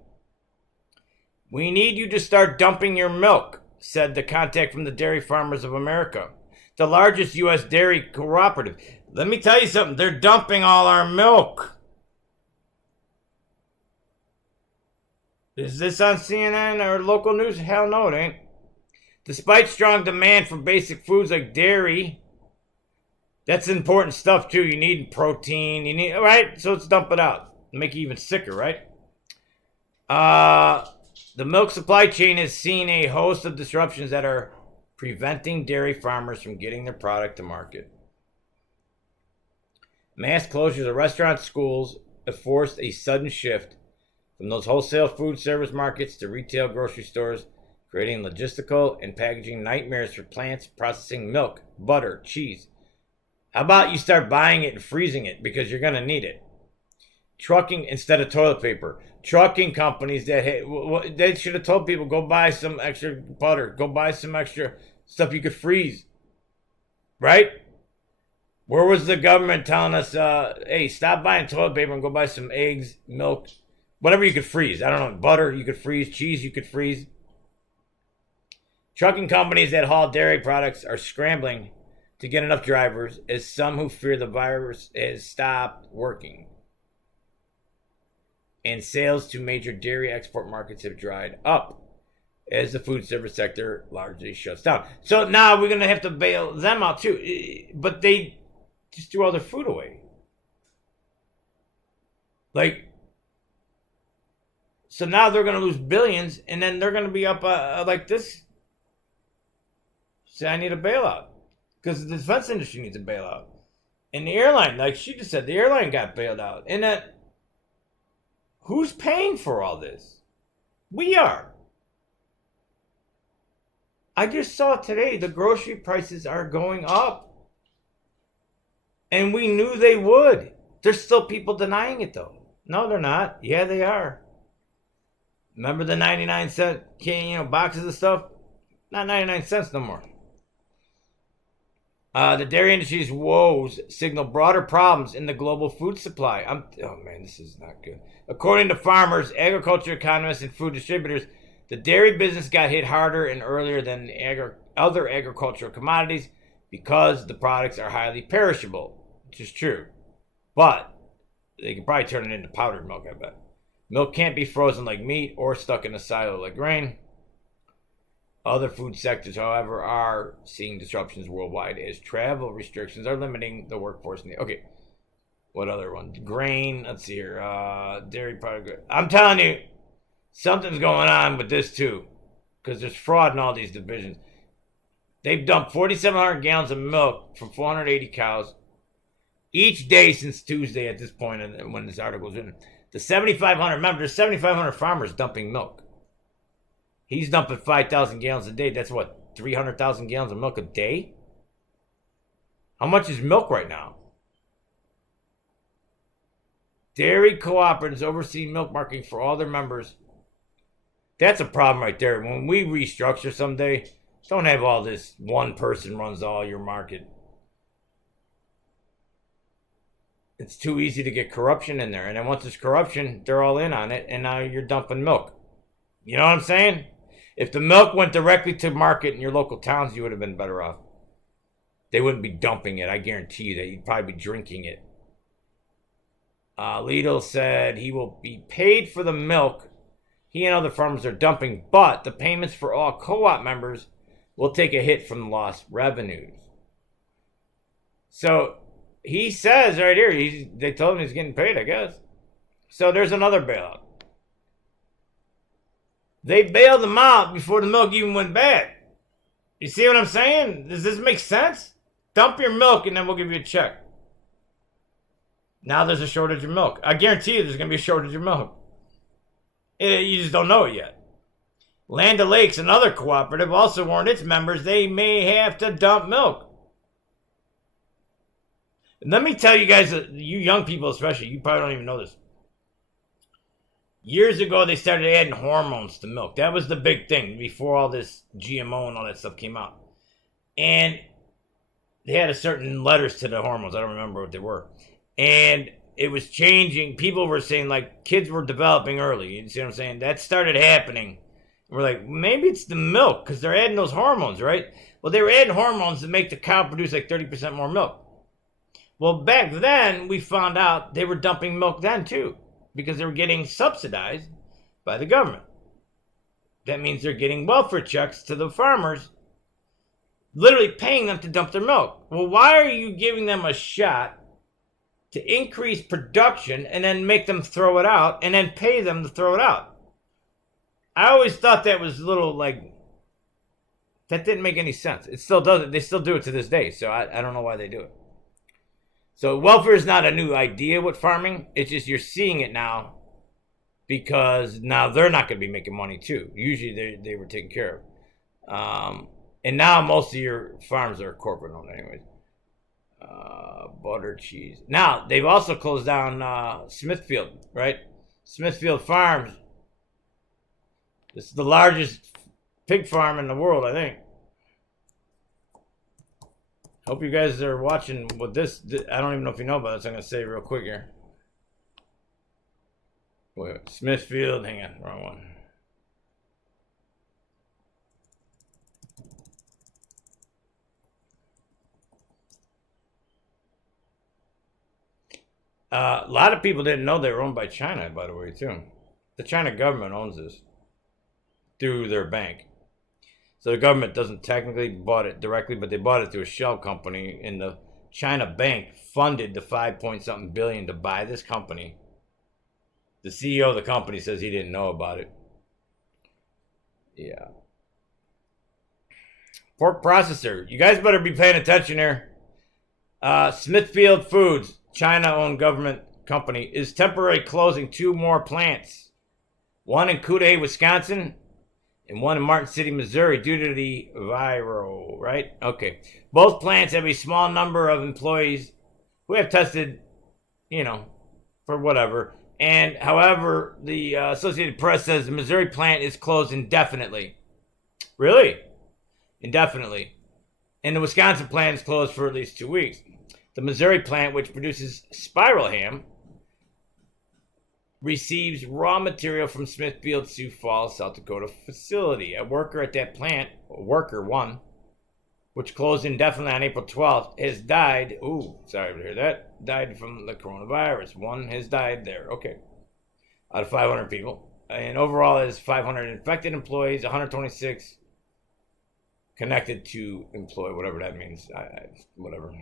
"We need you to start dumping your milk," said the contact from the Dairy Farmers of America, the largest U.S. dairy cooperative. Let me tell you something. They're dumping all our milk. Is this on CNN or local news? Hell no, it ain't. Despite strong demand for basic foods like dairy, that's important stuff too. You need protein. You need, right? So let's dump it out. Make you even sicker, right? The milk supply chain has seen a host of disruptions that are preventing dairy farmers from getting their product to market. Mass closures of restaurants, schools have forced a sudden shift from those wholesale food service markets to retail grocery stores, creating logistical and packaging nightmares for plants processing milk, butter, cheese. How about you start buying it and freezing it because you're going to need it? Trucking instead of toilet paper. Trucking companies that, hey, they should have told people, go buy some extra butter, go buy some extra stuff you could freeze. Right? Where was the government telling us, hey, stop buying toilet paper and go buy some eggs, milk, whatever you could freeze. I don't know, butter you could freeze, cheese you could freeze. Trucking companies that haul dairy products are scrambling to get enough drivers, as some who fear the virus has stopped working. And sales to major dairy export markets have dried up as the food service sector largely shuts down. So now we're going to have to bail them out too. But they just threw all their food away. Like, so now they're going to lose billions, and then they're going to be up like this. Say, I need a bailout. Because the defense industry needs a bailout. And the airline, like she just said, the airline got bailed out. And that, who's paying for all this? We are. I just saw today the grocery prices are going up. And we knew they would. There's still people denying it though. No, they're not. Yeah, they are. Remember the 99-cent boxes of stuff? Not 99 cents no more. The dairy industry's woes signal broader problems in the global food supply. Oh man, this is not good. According to farmers, agriculture economists, and food distributors, the dairy business got hit harder and earlier than other agricultural commodities because the products are highly perishable, which is true. But they can probably turn it into powdered milk, I bet. Milk can't be frozen like meat or stuck in a silo like grain. Other food sectors, however, are seeing disruptions worldwide as travel restrictions are limiting the workforce. Okay, what other one? Grain, let's see here. Dairy product. I'm telling you, something's going on with this too, because there's fraud in all these divisions. They've dumped 4,700 gallons of milk from 480 cows each day since Tuesday at this point when this article was written. The 7,500, remember, there's 7,500 farmers dumping milk. He's dumping 5,000 gallons a day. That's what, 300,000 gallons of milk a day? How much is milk right now? Dairy cooperatives oversee milk marketing for all their members. That's a problem right there. When we restructure someday, don't have all this one person runs all your market. It's too easy to get corruption in there. And then once there's corruption, they're all in on it. And now you're dumping milk. You know what I'm saying? If the milk went directly to market in your local towns, you would have been better off. They wouldn't be dumping it. I guarantee you that you'd probably be drinking it. Lidl said he will be paid for the milk he and other farmers are dumping, but the payments for all co-op members will take a hit from the lost revenues. So he says right here, they told him he's getting paid, I guess. So there's another bailout. They bailed them out before the milk even went bad. You see what I'm saying? Does this make sense? Dump your milk and then we'll give you a check. Now there's a shortage of milk. I guarantee you there's going to be a shortage of milk. You just don't know it yet. Land O'Lakes, another cooperative, also warned its members they may have to dump milk. And let me tell you guys, you young people especially, you probably don't even know this. Years ago, they started adding hormones to milk. That was the big thing before all this GMO and all that stuff came out. And they had a certain letters to the hormones. I don't remember what they were. And it was changing. People were saying, like, kids were developing early. You see what I'm saying? That started happening. We're like, maybe it's the milk because they're adding those hormones, right? Well, they were adding hormones to make the cow produce like 30% more milk. Well, back then, we found out they were dumping milk then, too, because they were getting subsidized by the government. That means they're getting welfare checks to the farmers, literally paying them to dump their milk. Well, why are you giving them a shot to increase production and then make them throw it out and then pay them to throw it out? I always thought that was a little like, that didn't make any sense. It still doesn't. They still do it to this day, so I don't know why they do it. So welfare is not a new idea with farming. It's just you're seeing it now because now they're not going to be making money too. Usually they were taken care of. And now most of your farms are corporate owned anyways. Butter, cheese. Now, they've also closed down Smithfield, right? Smithfield Farms. This is the largest pig farm in the world, I think. Hope you guys are watching with this. I don't even know if you know about this. I'm going to say it real quick here. Wait, Smithfield. Hang on, wrong one. A lot of people didn't know they were owned by China, by the way, too. The China government owns this through their bank. So the government doesn't technically bought it directly, but they bought it through a shell company, and the China bank funded the 5-point-something billion to buy this company. The CEO of the company says he didn't know about it. Yeah. Pork processor. You guys better be paying attention here. Smithfield Foods, China-owned government company, is temporarily closing 2 more plants. One in Cudahy, Wisconsin, and one in Martin City, Missouri, due to the viral, right? Okay. Both plants have a small number of employees who have tested, for whatever. And, however, the Associated Press says the Missouri plant is closed indefinitely. Really? Indefinitely. And the Wisconsin plant is closed for at least 2 weeks. The Missouri plant, which produces spiral ham, receives raw material from Smithfield Sioux Falls, South Dakota facility. A worker at that plant, worker one, which closed indefinitely on April 12th, has died. Ooh, sorry to hear that. Died from the coronavirus. One has died there. Okay. Out of 500 people. And overall, there's 500 infected employees, 126 connected to employee, whatever that means. Whatever.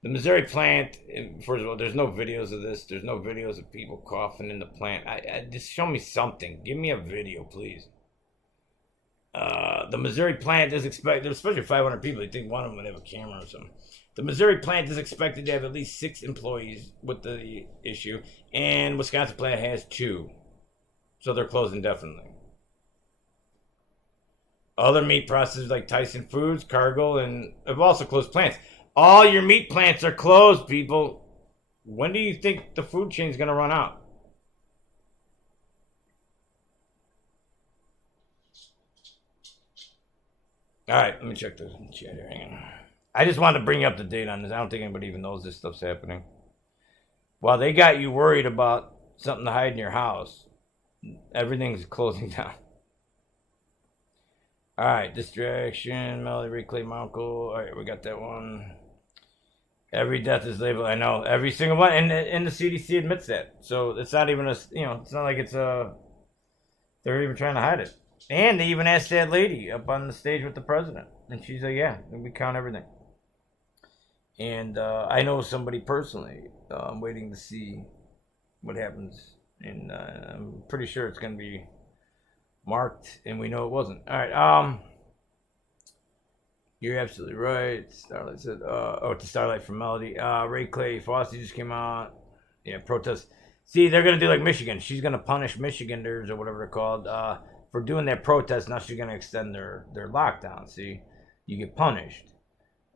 The Missouri plant, first of all, there's no videos of this. There's no videos of people coughing in the plant. Just show me something. Give me a video, please. The Missouri plant is expected, especially 500 people, you think one of them would have a camera or something. The Missouri plant is expected to have at least 6 employees with the issue, and Wisconsin plant has 2. So they're closed indefinitely. Other meat processors like Tyson Foods, Cargill, and have also closed plants. All your meat plants are closed, people. When do you think the food chain is going to run out? All right, let me check the chat here. Hang on. I just wanted to bring you up to date on this. I don't think anybody even knows this stuff's happening. While they got you worried about something to hide in your house, everything's closing down. All right, distraction, Melody, reclaim my uncle. All right, we got that one. Every death is labeled. I know every single one, and the CDC admits that. So it's not even it's not like it's they're even trying to hide it. And they even asked that lady up on the stage with the president, and she's like, "Yeah, we count everything." And I know somebody personally. I'm waiting to see what happens, and I'm pretty sure it's going to be marked, and we know it wasn't. All right. You're absolutely right. Starlight said, it's a Starlight from Melody. Ray Clay, Fossey just came out. Yeah, protest. See, they're going to do like Michigan. She's going to punish Michiganders or whatever they're called for doing that protest. Now she's going to extend their lockdown. See, you get punished.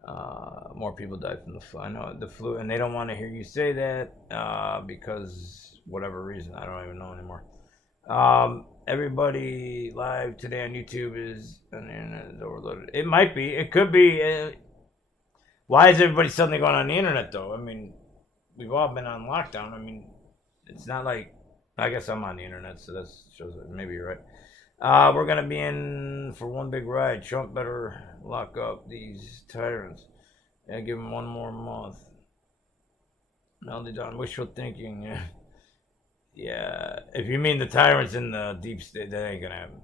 More people died from the flu. I know the flu, and they don't want to hear you say that because whatever reason. I don't even know anymore. Everybody live today on YouTube is on the internet is overloaded. It might be. It could be. Why is everybody suddenly going on the internet though? I mean, we've all been on lockdown. I mean, it's not like I guess I'm on the internet, so that shows that maybe you're right. We're gonna be in for one big ride. Trump better lock up these tyrants. Yeah, give him one more month. Melody Dawn, wishful thinking. Yeah. Yeah, if you mean the tyrants in the deep state, that ain't gonna happen.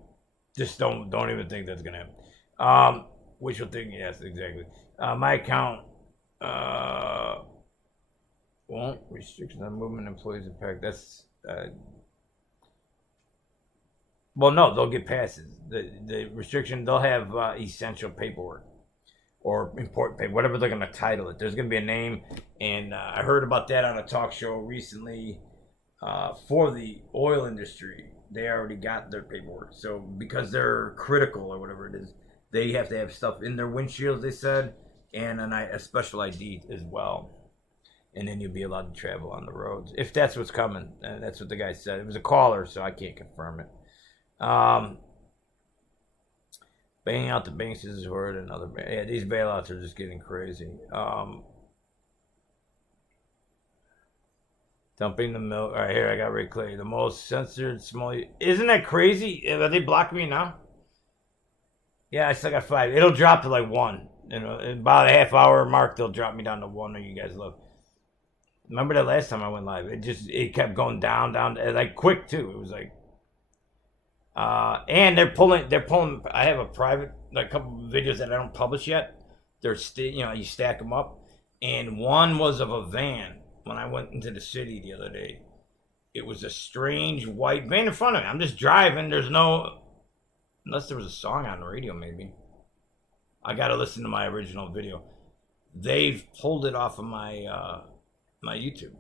Just don't even think that's gonna happen. Wishful thinking, yes, exactly. My account won't restrictions on movement employees impact. That's well, no, they'll get passes. The restriction they'll have essential paperwork or important paper, whatever they're gonna title it. There's gonna be a name, and I heard about that on a talk show recently. For the oil industry, they already got their paperwork. So because they're critical or whatever it is, they have to have stuff in their windshields, they said, and a special ID as well. And then you'll be allowed to travel on the roads. If that's what's coming. And that's what the guy said. It was a caller, so I can't confirm it. Banging out the banks is hard. Another, yeah, these bailouts are just getting crazy. Dumping the milk. All right, here I got Ray Clay. The most censored small. Isn't that crazy? Are they blocking me now? Yeah, I still got 5. It'll drop to like 1. You know, in about a half hour mark, they'll drop me down to 1. Or you guys love. Remember that last time I went live? It kept going down, like quick too. It was like, and they're pulling. I have a private, like a couple of videos that I don't publish yet. They're still, you stack them up, and one was of a van. When I went into the city the other day, it was a strange white van in front of me. I'm just driving. There's no, unless there was a song on the radio, maybe. I got to listen to my original video. They've pulled it off of my my YouTube,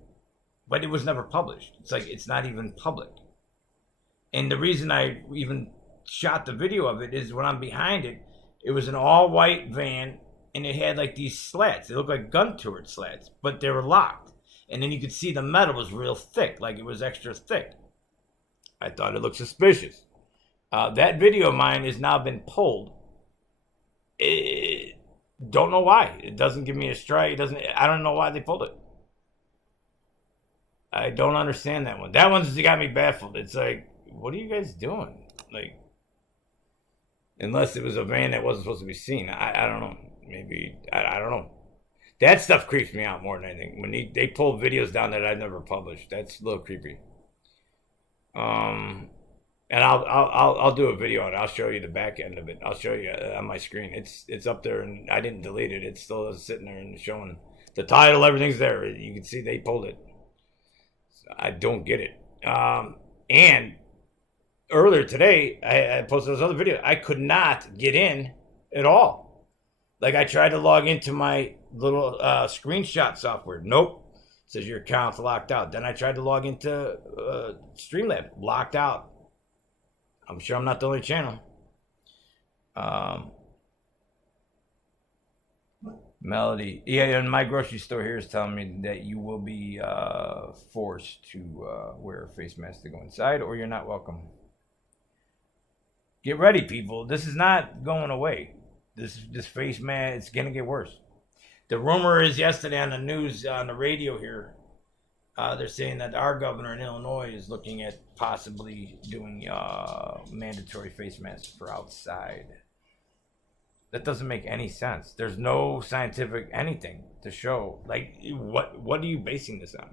but it was never published. It's like it's not even public. And the reason I even shot the video of it is when I'm behind it, it was an all-white van, and it had like these slats. They looked like gun turret slats, but they were locked. And then you could see the metal was real thick, like it was extra thick. I thought it looked suspicious. That video of mine has now been pulled. Don't know why. It doesn't give me a strike. I don't know why they pulled it. I don't understand that one. That one's got me baffled. It's like, what are you guys doing? Like, unless it was a van that wasn't supposed to be seen. I don't know. Maybe, I don't know. That stuff creeps me out more than anything. When they pull videos down that I've never published, that's a little creepy. And I'll do a video on it. I'll show you the back end of it. I'll show you on my screen. It's up there, and I didn't delete it. It's still sitting there and showing the title. Everything's there. You can see they pulled it. So I don't get it. And earlier today, I posted this other video. I could not get in at all. Like I tried to log into my little screenshot software. Nope. It says your account's locked out. Then I tried to log into Streamlab. Locked out. I'm sure I'm not the only channel. Melody. Yeah, and my grocery store here is telling me that you will be forced to wear a face mask to go inside, or you're not welcome. Get ready, people. This is not going away. This face mask, it's gonna get worse. The rumor is yesterday on the news, on the radio here, they're saying that our governor in Illinois is looking at possibly doing mandatory face masks for outside. That doesn't make any sense. There's no scientific anything to show. Like, what are you basing this on?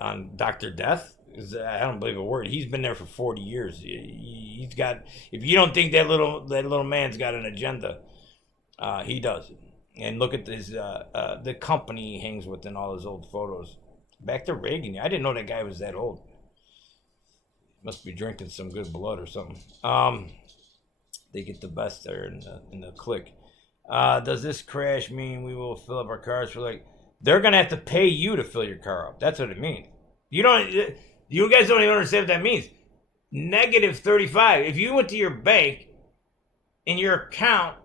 On Dr. Death? I don't believe a word. He's been there for 40 years. He's got. If you don't think that little man's got an agenda, he does. And look at his the company he hangs with in all his old photos. Back to Reagan. I didn't know that guy was that old. Must be drinking some good blood or something. They get the best there in the click. Does this crash mean we will fill up our cars for like? They're gonna have to pay you to fill your car up. That's what it means. You don't. You guys don't even understand what that means. Negative 35. If you went to your bank, in your account,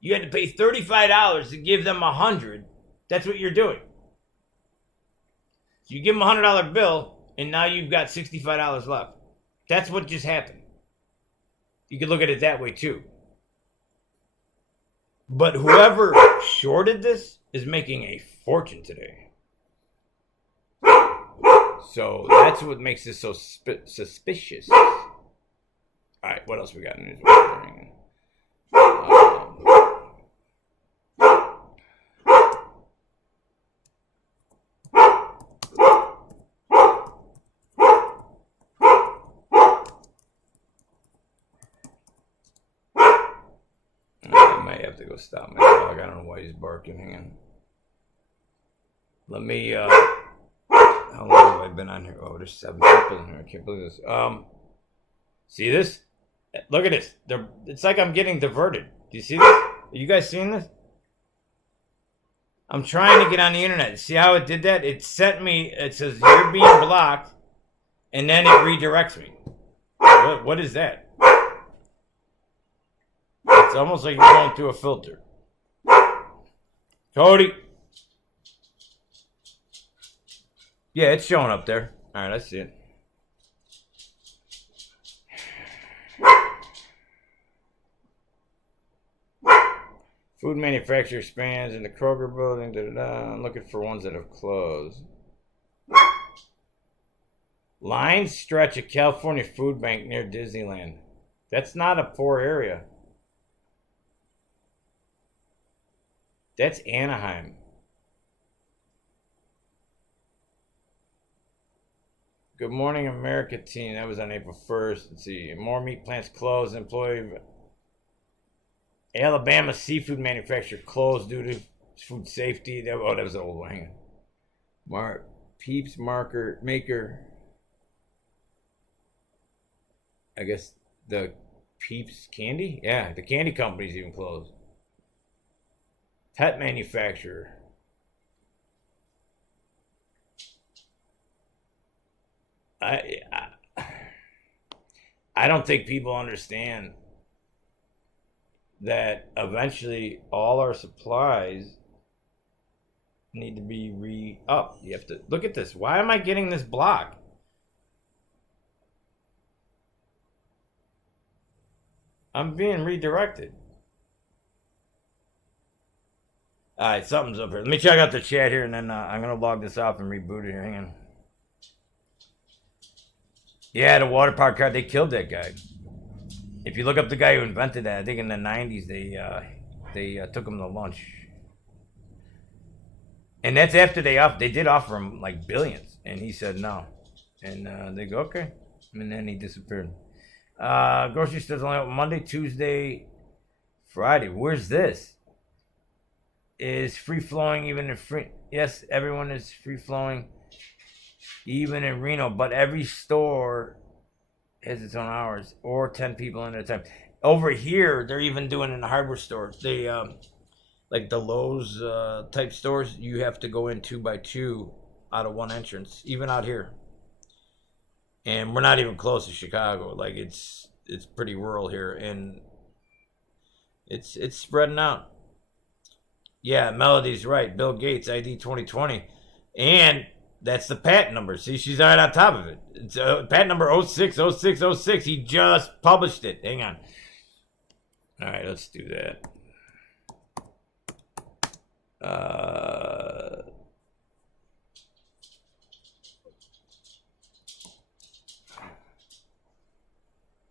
you had to pay $35 to give them $100. That's what you're doing. So you give them a $100 bill, and now you've got $65 left. That's what just happened. You could look at it that way too. But whoever shorted this is making a fortune today. So that's what makes this so suspicious. All right, what else we got in news? I may have to go stop my dog. I don't know why he's barking. Hang on. Let me. How long have I been on here? Oh, there's 7 people in here. I can't believe this. See this? Look at this. It's like I'm getting diverted. Do you see this? Are you guys seeing this? I'm trying to get on the internet. See how it did that? It sent me. It says you're being blocked, and then it redirects me. What is that? It's almost like you're going through a filter. Cody. Yeah, it's showing up there. All right, I see it. Food manufacturer expands in the Kroger building. I'm looking for ones that have closed. Lines stretch at California Food Bank near Disneyland. That's not a poor area. That's Anaheim. Good morning, America team. That was on April 1st. Let's see. More meat plants closed. Employee. Alabama seafood manufacturer closed due to food safety. That was an old one. Hang on. Peeps marker maker. I guess the Peeps candy? Yeah, the candy company's even closed. Pet manufacturer. I don't think people understand that eventually all our supplies need to be re-up. You have to look at this. Why am I getting this block? I'm being redirected. All right, something's up here. Let me check out the chat here, and then I'm going to log this off and reboot it. Hang on. Yeah, the water park car, they killed that guy. If you look up the guy who invented that, I think in the 90s, they took him to lunch. And that's after they did offer him like billions, and he said no. And they go, okay. And then he disappeared. Grocery stores only open Monday, Tuesday, Friday. Where's this? Is free flowing even in free? Yes, everyone is free flowing, even in Reno. But every store has its own hours, or 10 people in at a time. Over here, they're even doing it in the hardware stores. They like the Lowe's type stores. You have to go in 2 by 2 out of one entrance. Even out here, and we're not even close to Chicago. Like it's pretty rural here, and it's spreading out. Yeah, Melody's right. Bill Gates, ID 2020. And that's the patent number. See, she's right on top of it. It's patent number 060606. He just published it. Hang on. All right, let's do that.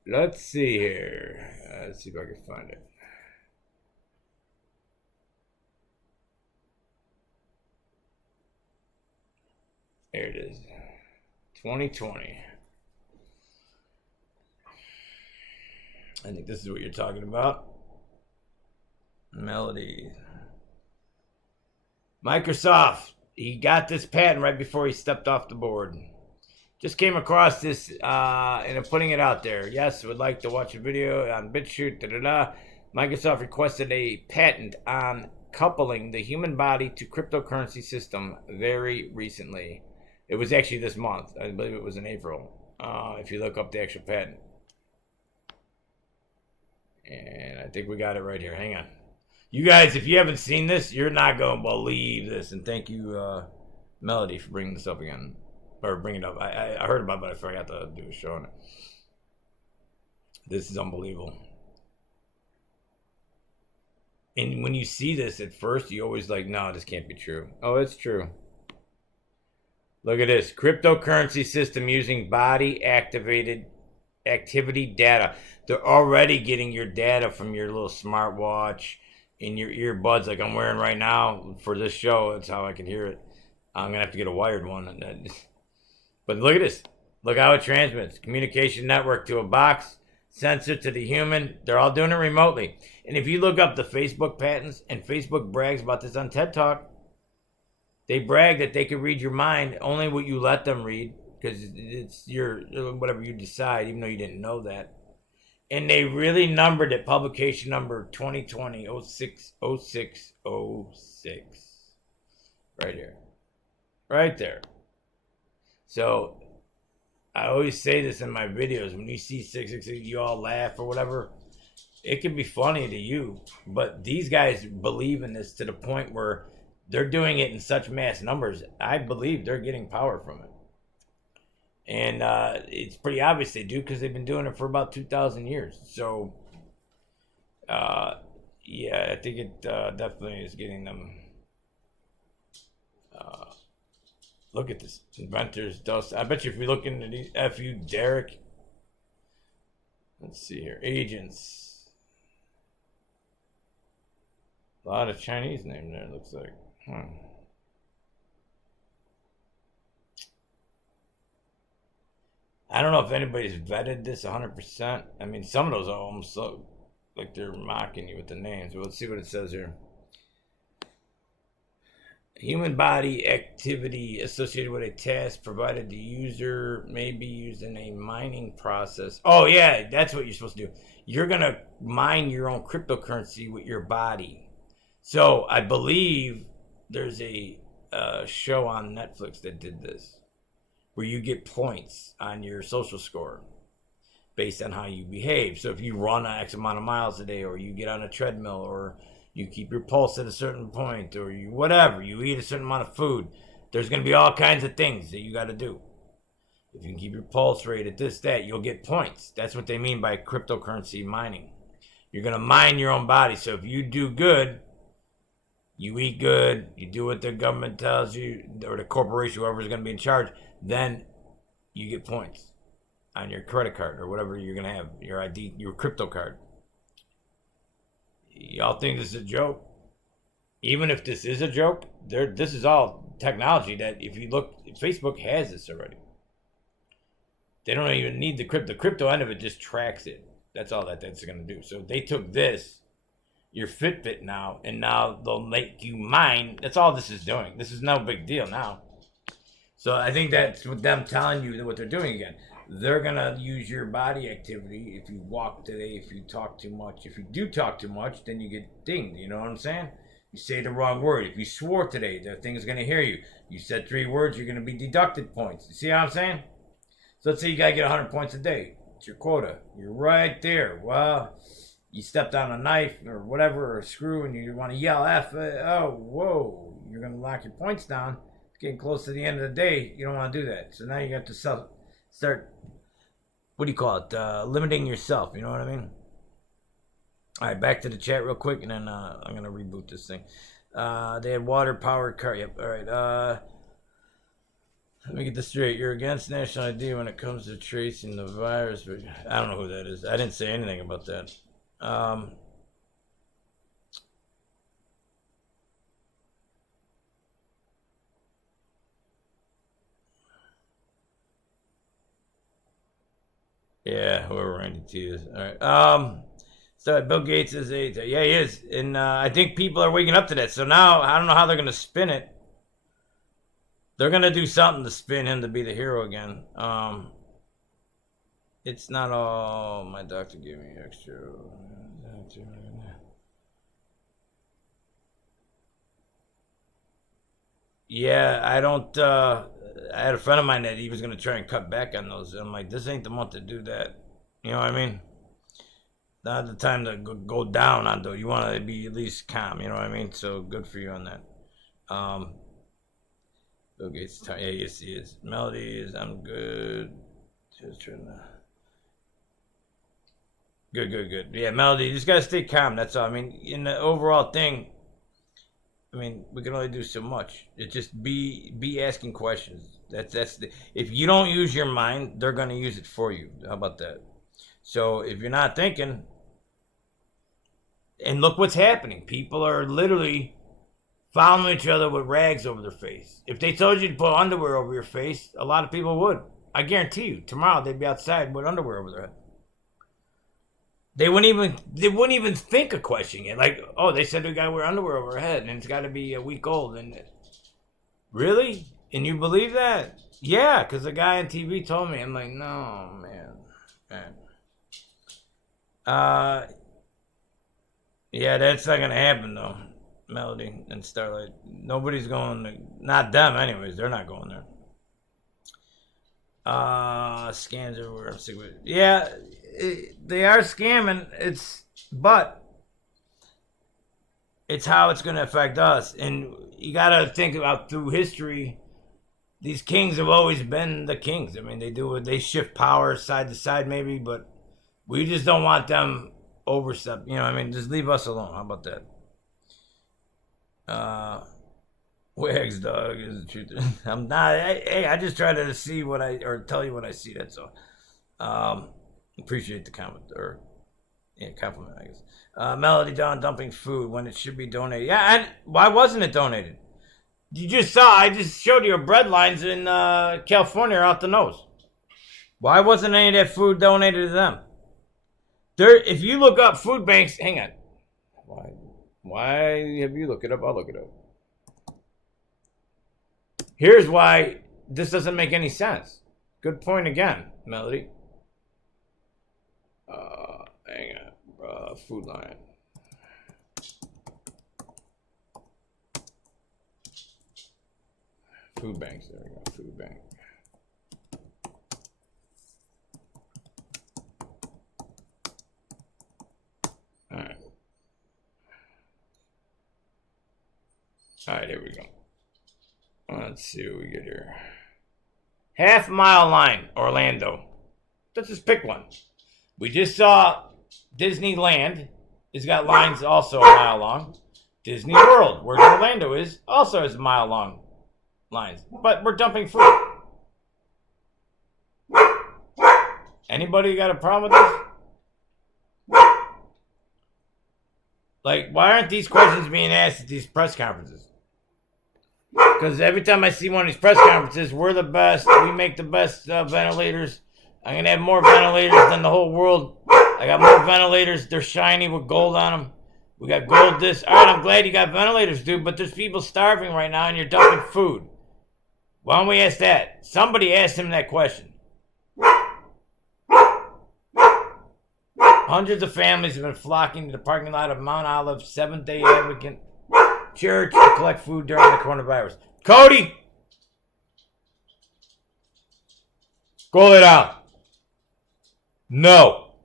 Let's see here. Let's see if I can find it. There it is. 2020. I think this is what you're talking about. Melody. Microsoft. He got this patent right before he stepped off the board. Just came across this and I'm putting it out there. Yes, would like to watch a video on BitChute. Microsoft requested a patent on coupling the human body to cryptocurrency system very recently. It was actually this month. I believe it was in April. If you look up the actual patent. And I think we got it right here. Hang on. You guys, if you haven't seen this, you're not going to believe this. And thank you, Melody, for bringing this up again. Or bring it up. I heard about it, but I forgot to do a show on it. This is unbelievable. And when you see this at first, you always like, no, this can't be true. Oh, it's true. Look at this. Cryptocurrency system using body activated activity data. They're already getting your data from your little smartwatch in your earbuds like I'm wearing right now for this show. That's how I can hear it. I'm going to have to get a wired one. But look at this. Look how it transmits. Communication network to a box, sensor to the human. They're all doing it remotely. And if you look up the Facebook patents, and Facebook brags about this on TED Talk, they brag that they can read your mind, only what you let them read, because it's your, whatever you decide, even though you didn't know that. And they really numbered it, publication number 2020-06-06-06. Right here. Right there. So, I always say this in my videos. When you see 666, you all laugh or whatever. It can be funny to you. But these guys believe in this to the point where they're doing it in such mass numbers. I believe they're getting power from it. And it's pretty obvious they do because they've been doing it for about 2,000 years. So, yeah, I think it definitely is getting them... look at this. Inventors, dust. I bet you if we look into these, FU, Derek. Let's see here. Agents. A lot of Chinese name there, looks like. I don't know if anybody's vetted this 100%. I mean, some of those are almost so, like they're mocking you with the names. But let's see what it says here. Human body activity associated with a task provided the user may be used in a mining process. Oh, yeah, that's what you're supposed to do. You're going to mine your own cryptocurrency with your body. So I believe there's a show on Netflix that did this, where you get points on your social score based on how you behave. So if you run X amount of miles a day, or you get on a treadmill, or you keep your pulse at a certain point, or you whatever, you eat a certain amount of food, there's going to be all kinds of things that you got to do. If you can keep your pulse rate at this, that, you'll get points. That's what they mean by cryptocurrency mining. You're going to mine your own body. So if you do good, you eat good, you do what the government tells you, or the corporation, whoever's going to be in charge, then you get points on your credit card or whatever you're going to have, your ID, your crypto card. Y'all think this is a joke? Even if this is a joke, this is all technology that, if you look, Facebook has this already. They don't even need the crypto. The crypto end of it just tracks it. That's all that's going to do. So they took this, your Fitbit now, and now they'll make you mine. That's all this is doing. This is no big deal now. So I think that's what them telling you what they're doing again. They're going to use your body activity. If you walk today, if you talk too much. If you do talk too much, then you get dinged. You know what I'm saying? You say the wrong word. If you swore today, the thing is going to hear you. You said 3 words, you're going to be deducted points. You see how I'm saying? So let's say you got to get 100 points a day. It's your quota. You're right there. Well, you stepped on a knife or whatever, or a screw, and you want to yell F. Oh, whoa. You're going to lock your points down. It's getting close to the end of the day. You don't want to do that. So now you have to start, what do you call it? Limiting yourself. You know what I mean? All right, back to the chat real quick, and then I'm going to reboot this thing. They had water-powered car. Yep, all right. Let me get this straight. You're against national ID when it comes to tracing the virus. But I don't know who that is. I didn't say anything about that. Yeah, whoever Randy T is. All right. So Bill Gates is yeah, he is. And I think people are waking up to that. So now, I don't know how they're going to spin it. They're gonna do something to spin him to be the hero again. It's not all my doctor gave me extra. Yeah, I don't. I had a friend of mine that he was gonna try and cut back on those. I'm like, this ain't the month to do that. You know what I mean? Not the time to go down on those. You want to be at least calm. You know what I mean? So good for you on that. Bill Gates. Yeah, yes, he is. Melodies. I'm good. Just trying to. Good. Yeah, Melody. You just gotta stay calm. That's all. I mean, in the overall thing. I mean, we can only do so much. It just be asking questions. That's the. If you don't use your mind, they're gonna use it for you. How about that? So if you're not thinking, and look what's happening. People are literally following each other with rags over their face. If they told you to put underwear over your face, a lot of people would. I guarantee you, tomorrow they'd be outside with underwear over their head. They wouldn't even think of questioning it. Like, oh, they said we gotta wear underwear over our head and it's gotta be a week old. And really? And you believe that? Yeah, because the guy on TV told me. I'm like, no, man. Yeah, that's not gonna happen though. Melody and Starlight. Nobody's going to, not them anyways, they're not going there. Scams everywhere. I'm sick of it. Yeah, they are scamming. But it's how it's going to affect us. And you got to think about through history, these kings have always been the kings. I mean, they shift power side to side maybe, but we just don't want them overstep. You know what I mean? Just leave us alone. How about that? Wags, dog, is the truth. I'm not. Hey, I just try to see or tell you what I see. That's all. Appreciate the comment compliment, I guess. Melody Dawn dumping food when it should be donated. Yeah, and why wasn't it donated? You just saw. I just showed you bread lines in California are out the nose. Why wasn't any of that food donated to them? If you look up food banks, hang on. Why have you looked it up? I'll look it up. Here's why this doesn't make any sense. Good point again, Melody. Hang on. Food line. Food banks. There we go. Food bank. All right, here we go. Let's see what we get here. Half mile line, Orlando. Let's just pick one. We just saw Disneyland. It's got lines also a mile long. Disney World, where Orlando is, also has a mile long lines. But we're dumping food. Anybody got a problem with this? Like, why aren't these questions being asked at these press conferences? Because every time I see one of these press conferences, we're the best. We make the best ventilators. I'm going to have more ventilators than the whole world. I got more ventilators. They're shiny with gold on them. We got gold this. All right, I'm glad you got ventilators, dude, but there's people starving right now and you're dumping food. Why don't we ask that? Somebody asked him that question. Hundreds of families have been flocking to the parking lot of Mount Olive Seventh-day Adventist Church to collect food during the coronavirus. Cody! Go lay down. No.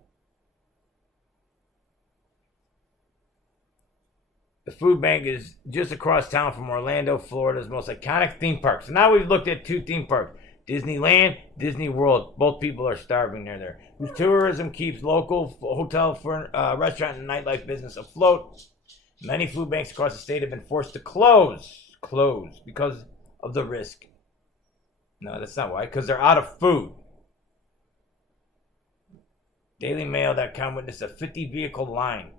The food bank is just across town from Orlando, Florida's most iconic theme park. So now we've looked at two theme parks. Disneyland, Disney World. Both people are starving near there. Whose tourism keeps local hotel, restaurant, and nightlife business afloat. Many food banks across the state have been forced to close because of the risk. No, that's not why. Because they're out of food. DailyMail.com witnessed a 50-vehicle line.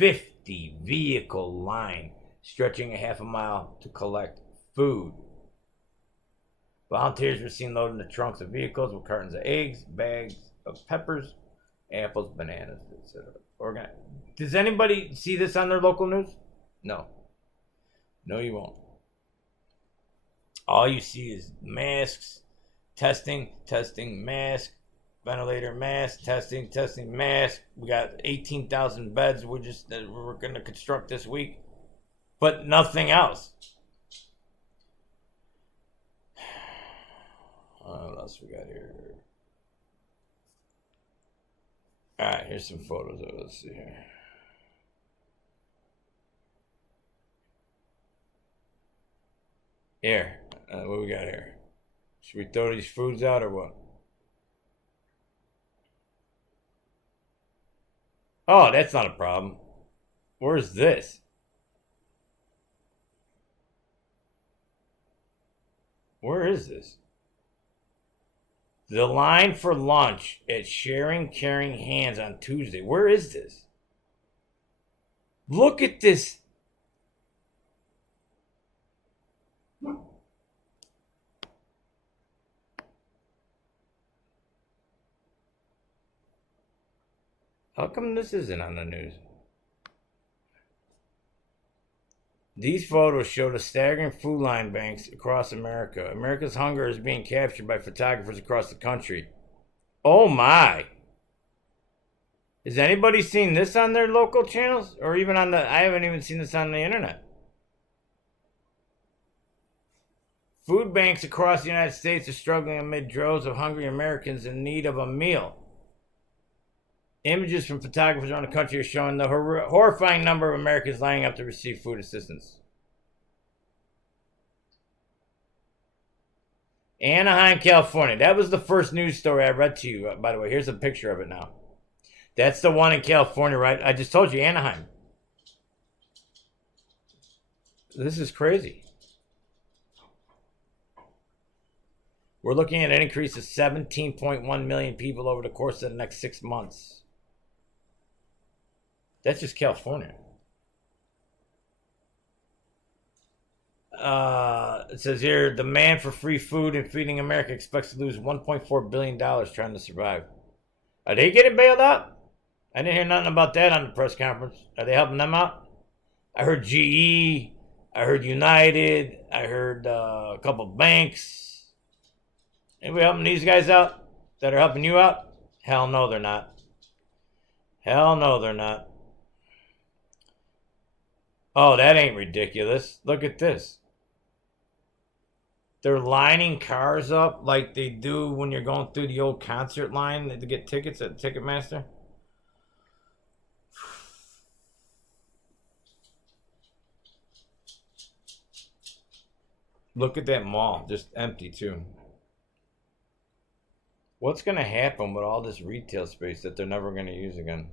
50-vehicle line stretching a half a mile to collect food. Volunteers were seen loading the trunks of vehicles with cartons of eggs, bags of peppers, apples, bananas, etc. Does anybody see this on their local news? No. No, you won't. All you see is masks, testing, mask, ventilator, mask, testing, mask. We got 18,000 beds we're going to construct this week, but nothing else. What else we got here? All right, here's some photos of it. Let's see here. Here, what we got here? Should we throw these foods out or what? Oh, that's not a problem. Where's this? Where is this? The line for lunch at Sharing Caring Hands on Tuesday. Where is this? Look at this. How come this isn't on the news? These photos show the staggering food line banks across America. America's hunger is being captured by photographers across the country. Oh my! Has anybody seen this on their local channels? Or even on the... I haven't even seen this on the internet. Food banks across the United States are struggling amid droves of hungry Americans in need of a meal. Images from photographers around the country are showing the horrifying number of Americans lining up to receive food assistance. Anaheim, California. That was the first news story I read to you, by the way. Here's a picture of it now. That's the one in California, right? I just told you, Anaheim. This is crazy. We're looking at an increase of 17.1 million people over the course of the next 6 months. That's just California. It says here, demand for free food and Feeding America expects to lose $1.4 billion trying to survive. Are they getting bailed out? I didn't hear nothing about that on the press conference. Are they helping them out? I heard GE. I heard United. I heard a couple banks. Anybody helping these guys out that are helping you out? Hell no, they're not. Hell no, they're not. Oh, that ain't ridiculous. Look at this. They're lining cars up like they do when you're going through the old concert line to get tickets at Ticketmaster. Look at that mall, just empty too. What's going to happen with all this retail space that they're never going to use again?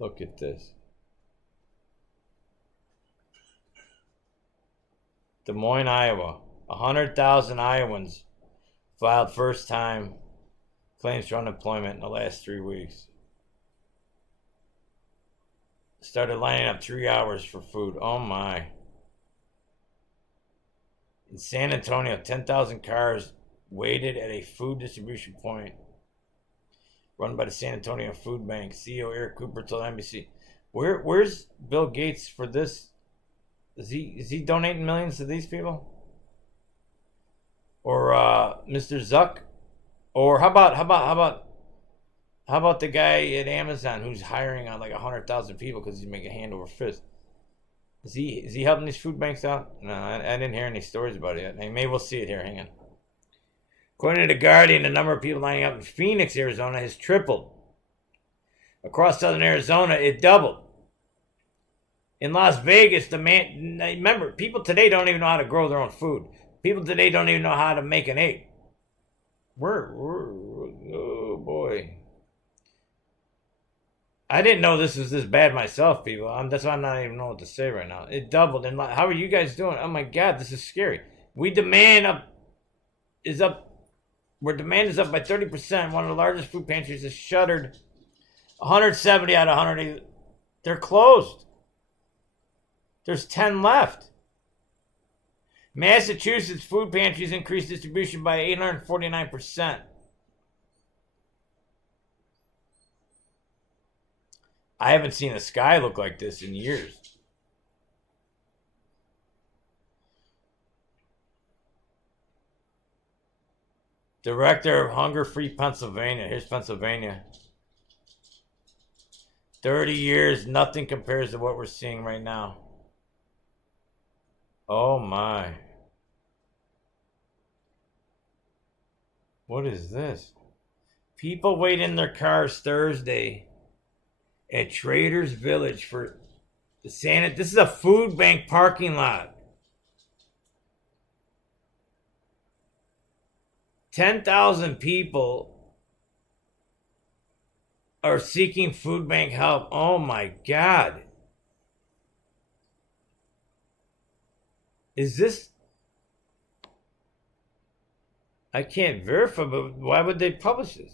Look at this. Des Moines, Iowa. 100,000 Iowans filed first time claims for unemployment in the last 3 weeks. Started lining up 3 hours for food. Oh my. In San Antonio, 10,000 cars waited at a food distribution point run by the San Antonio Food Bank. CEO Eric Cooper told NBC. Where's Bill Gates for this? Is he donating millions to these people? Or Mr. Zuck? Or how about the guy at Amazon who's hiring on like 100,000 people because he's making hand over fist? Is he helping these food banks out? No, I didn't hear any stories about it yet. Maybe we'll see it here. Hang on. According to The Guardian, the number of people lining up in Phoenix, Arizona has tripled. Across southern Arizona, it doubled. In Las Vegas, remember, people today don't even know how to grow their own food. People today don't even know how to make an egg. Oh boy. I didn't know this was this bad myself, people. That's why I'm not even know what to say right now. It doubled. And how are you guys doing? Oh my God, this is scary. Where demand is up by 30%. One of the largest food pantries is shuttered. 170 out of 180. They're closed. There's 10 left. Massachusetts food pantries increased distribution by 849%. I haven't seen a sky look like this in years. Director of Hunger Free Pennsylvania. Here's Pennsylvania. 30 years, nothing compares to what we're seeing right now. Oh my. What is this? People wait in their cars Thursday at Traders Village for the Santa. This is a food bank parking lot. 10,000 people are seeking food bank help. Oh my God. Is this? I can't verify, but why would they publish this?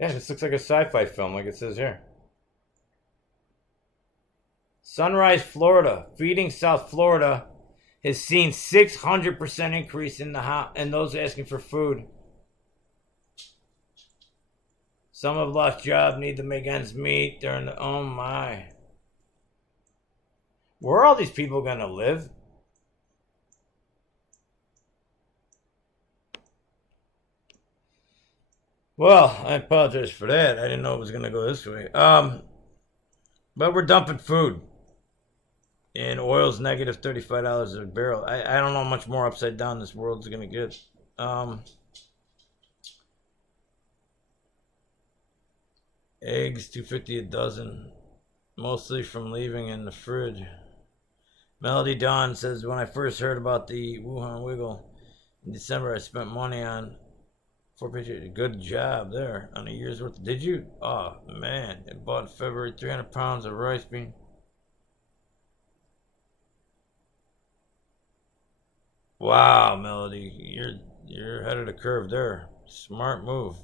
Yeah, this looks like a sci-fi film, like it says here. Sunrise, Florida. Feeding South Florida has seen 600% increase in those asking for food. Some have lost jobs, need to make ends meet. They're in the, oh my. Where are all these people going to live? Well, I apologize for that. I didn't know it was going to go this way. But we're dumping food. And oil's negative $35 a barrel. I don't know how much more upside down this world's going to get. Eggs, $2.50 a dozen. Mostly from leaving in the fridge. Melody Dawn says, when I first heard about the Wuhan Wiggle in December, I spent money on 4 pictures. Good job there on a year's worth. Did you? Oh, man. I bought in February 300 pounds of rice bean. Wow, Melody. You're ahead of the curve there. Smart move.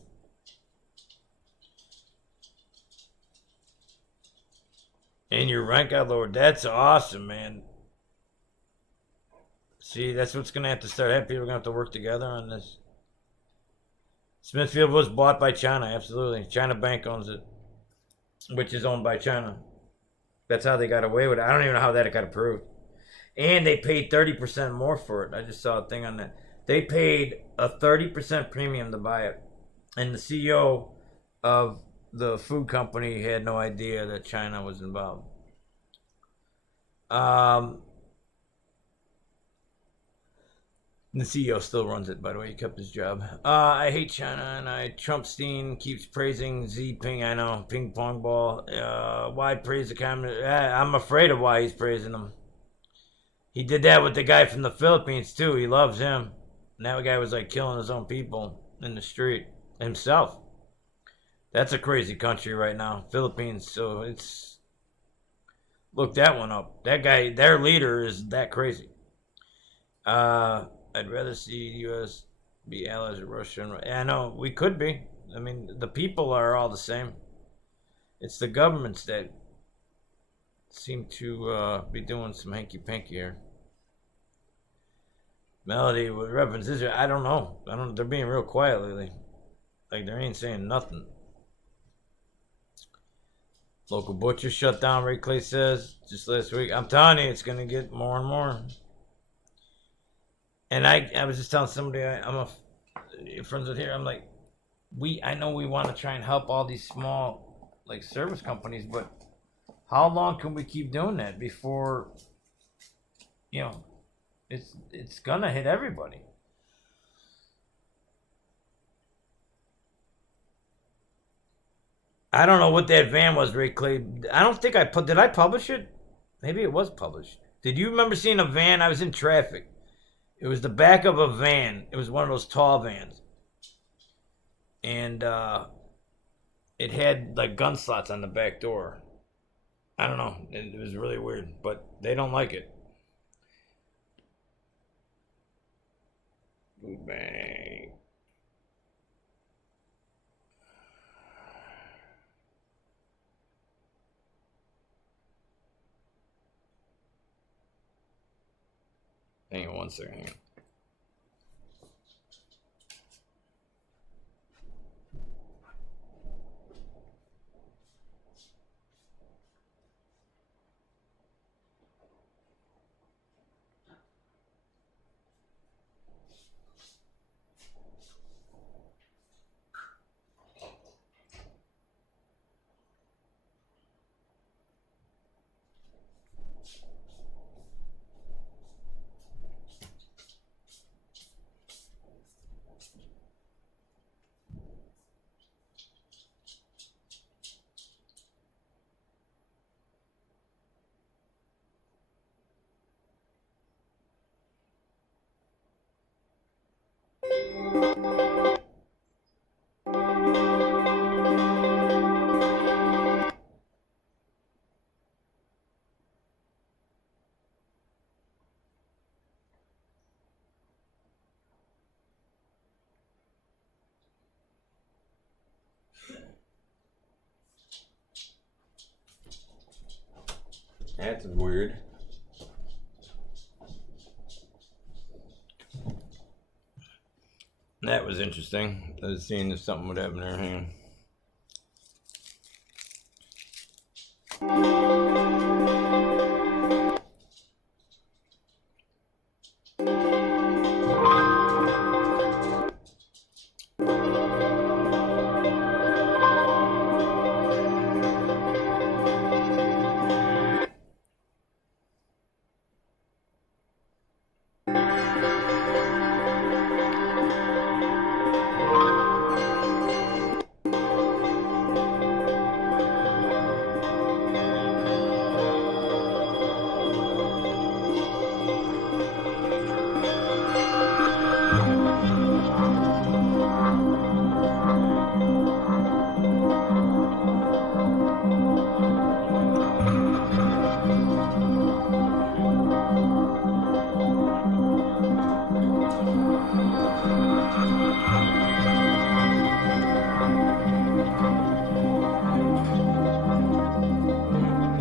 And your rent got lowered. That's awesome, man. See, that's what's going to have to start happening. People are going to have to work together on this. Smithfield was bought by China, absolutely. China Bank owns it, which is owned by China. That's how they got away with it. I don't even know how that got approved. And they paid 30% more for it. I just saw a thing on that. They paid a 30% premium to buy it. And the CEO of the food company had no idea that China was involved. The CEO still runs it, by the way. He kept his job. I hate China, and Trumpstein keeps praising Xi Ping. I know, ping pong ball. Why praise the communist? I'm afraid of why he's praising them. He did that with the guy from the Philippines, too. He loves him. And that guy was like killing his own people in the street himself. That's a crazy country right now, Philippines. So it's... Look that one up. That guy, their leader is that crazy. I'd rather see the U.S. be allies with Russia. I know, we could be. I mean, the people are all the same. It's the governments that seem to be doing some hanky-panky here. Melody with reference Israel. I don't know. They're being real quiet lately. Like, they ain't saying nothing. Local butcher shut down, Ray Clay says, just last week. I'm telling you, it's going to get more and more. And I was just telling somebody, I'm friends with here, I'm like, I know we want to try and help all these small, like, service companies, but how long can we keep doing that before, it's going to hit everybody? I don't know what that van was, Ray Clay. I don't think did I publish it? Maybe it was published. Did you remember seeing a van? I was in traffic. It was the back of a van. It was one of those tall vans. And it had like gun slots on the back door. I don't know. It was really weird, but they don't like it. Food bank. Hang on one second. That's weird. That was interesting. I was seeing if something would happen there. Hang on.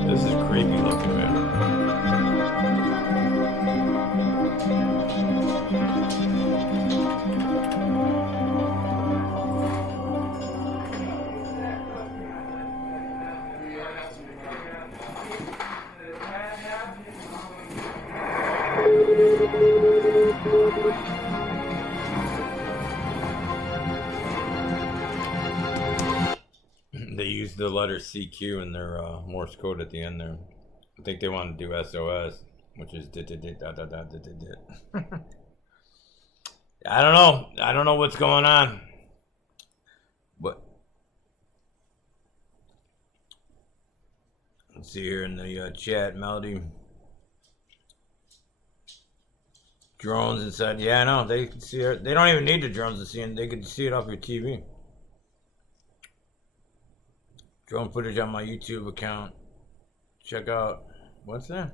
This is creepy looking, man. They use the letter CQ in their Morse code at the end there. I think they want to do SOS, which is dit. I don't know. I don't know what's going on. But let's see here in the chat, Melody. Drones inside. Yeah, I know. They can see it. They don't even need the drones to see it. They can see it off your TV. Drone footage on my YouTube account. Check out. What's that?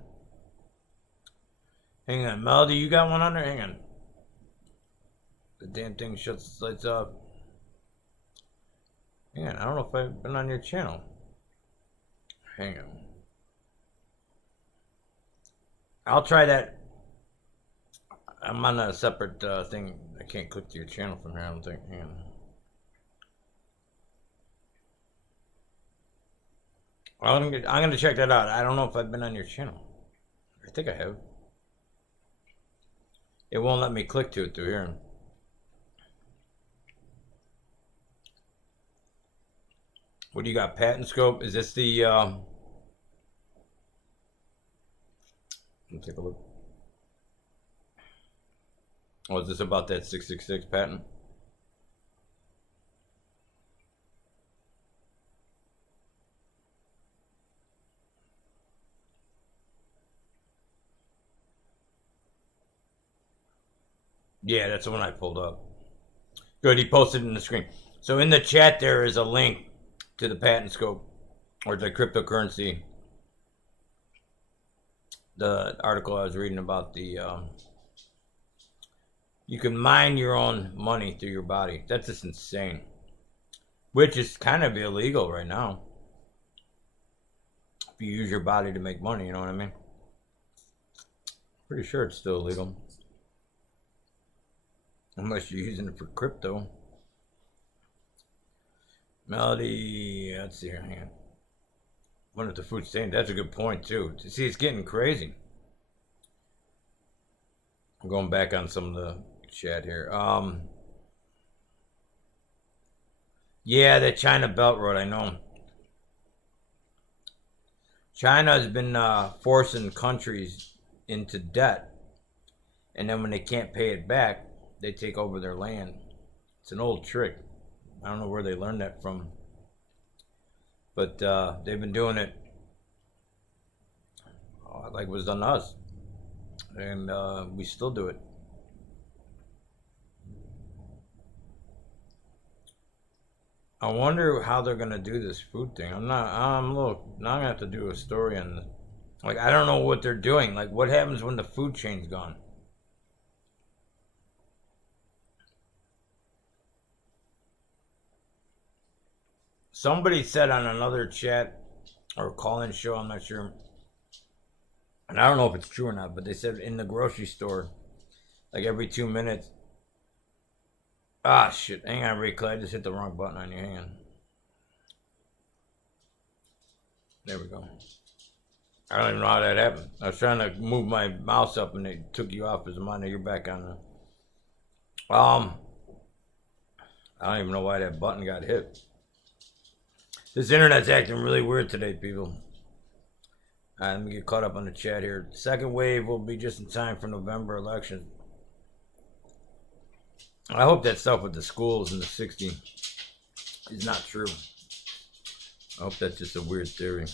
Hang on. Melody, you got one on there? Hang on. The damn thing shuts the lights off. Hang on. I don't know if I've been on your channel. Hang on. I'll try that. I'm on a separate thing. I can't click to your channel from here, I don't think. Hang on. I'm going to check that out. I don't know if I've been on your channel. I think I have. It won't let me click to it through here. What do you got? Patent scope? Is this the... Let me take a look. Oh, is this about that 666 patent? Yeah, that's the one I pulled up. Good, he posted it in the screen. So in the chat there is a link to the patent scope, or the cryptocurrency. The article I was reading about the... you can mine your own money through your body. That's just insane. Which is kind of illegal right now. If you use your body to make money, you know what I mean? Pretty sure it's still illegal. Unless you're using it for crypto. Melody, let's see here, hang on. Wonder if the food stain, that's a good point too. See, it's getting crazy. I'm going back on some of the chat here. Yeah, the China Belt Road, I know. China has been forcing countries into debt. And then when they can't pay it back, they take over their land. It's an old trick. I don't know where they learned that from. But they've been doing it like it was done to us. And we still do it. I wonder how they're gonna do this food thing. I'm a little. Now I'm gonna have to do a story on this. Like, I don't know what they're doing. Like, what happens when the food chain's gone? Somebody said on another chat or call-in show, I'm not sure, and I don't know if it's true or not, but they said in the grocery store, like every 2 minutes. Ah, shit. Hang on, Rick. I just hit the wrong button on your hand. There we go. I don't even know how that happened. I was trying to move my mouse up and it took you off as a monitor. You're back on. I don't even know why that button got hit. This internet's acting really weird today, people. Let me get caught up on the chat here. Second wave will be just in time for November election. I hope that stuff with the schools in the 60s is not true. I hope that's just a weird theory.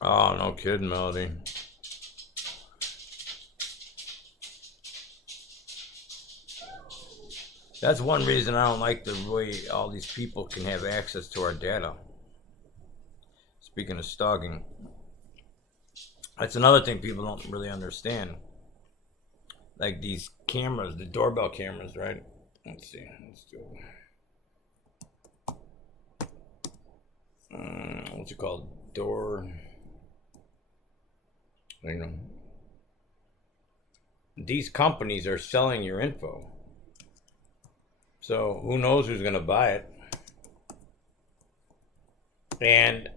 Oh, no kidding, Melody. That's one reason I don't like the way all these people can have access to our data. Speaking of stalking, that's another thing people don't really understand. Like these cameras, the doorbell cameras, right? Let's see. Let's do what's it called? Door. You know, these companies are selling your info. So who knows who's going to buy it? And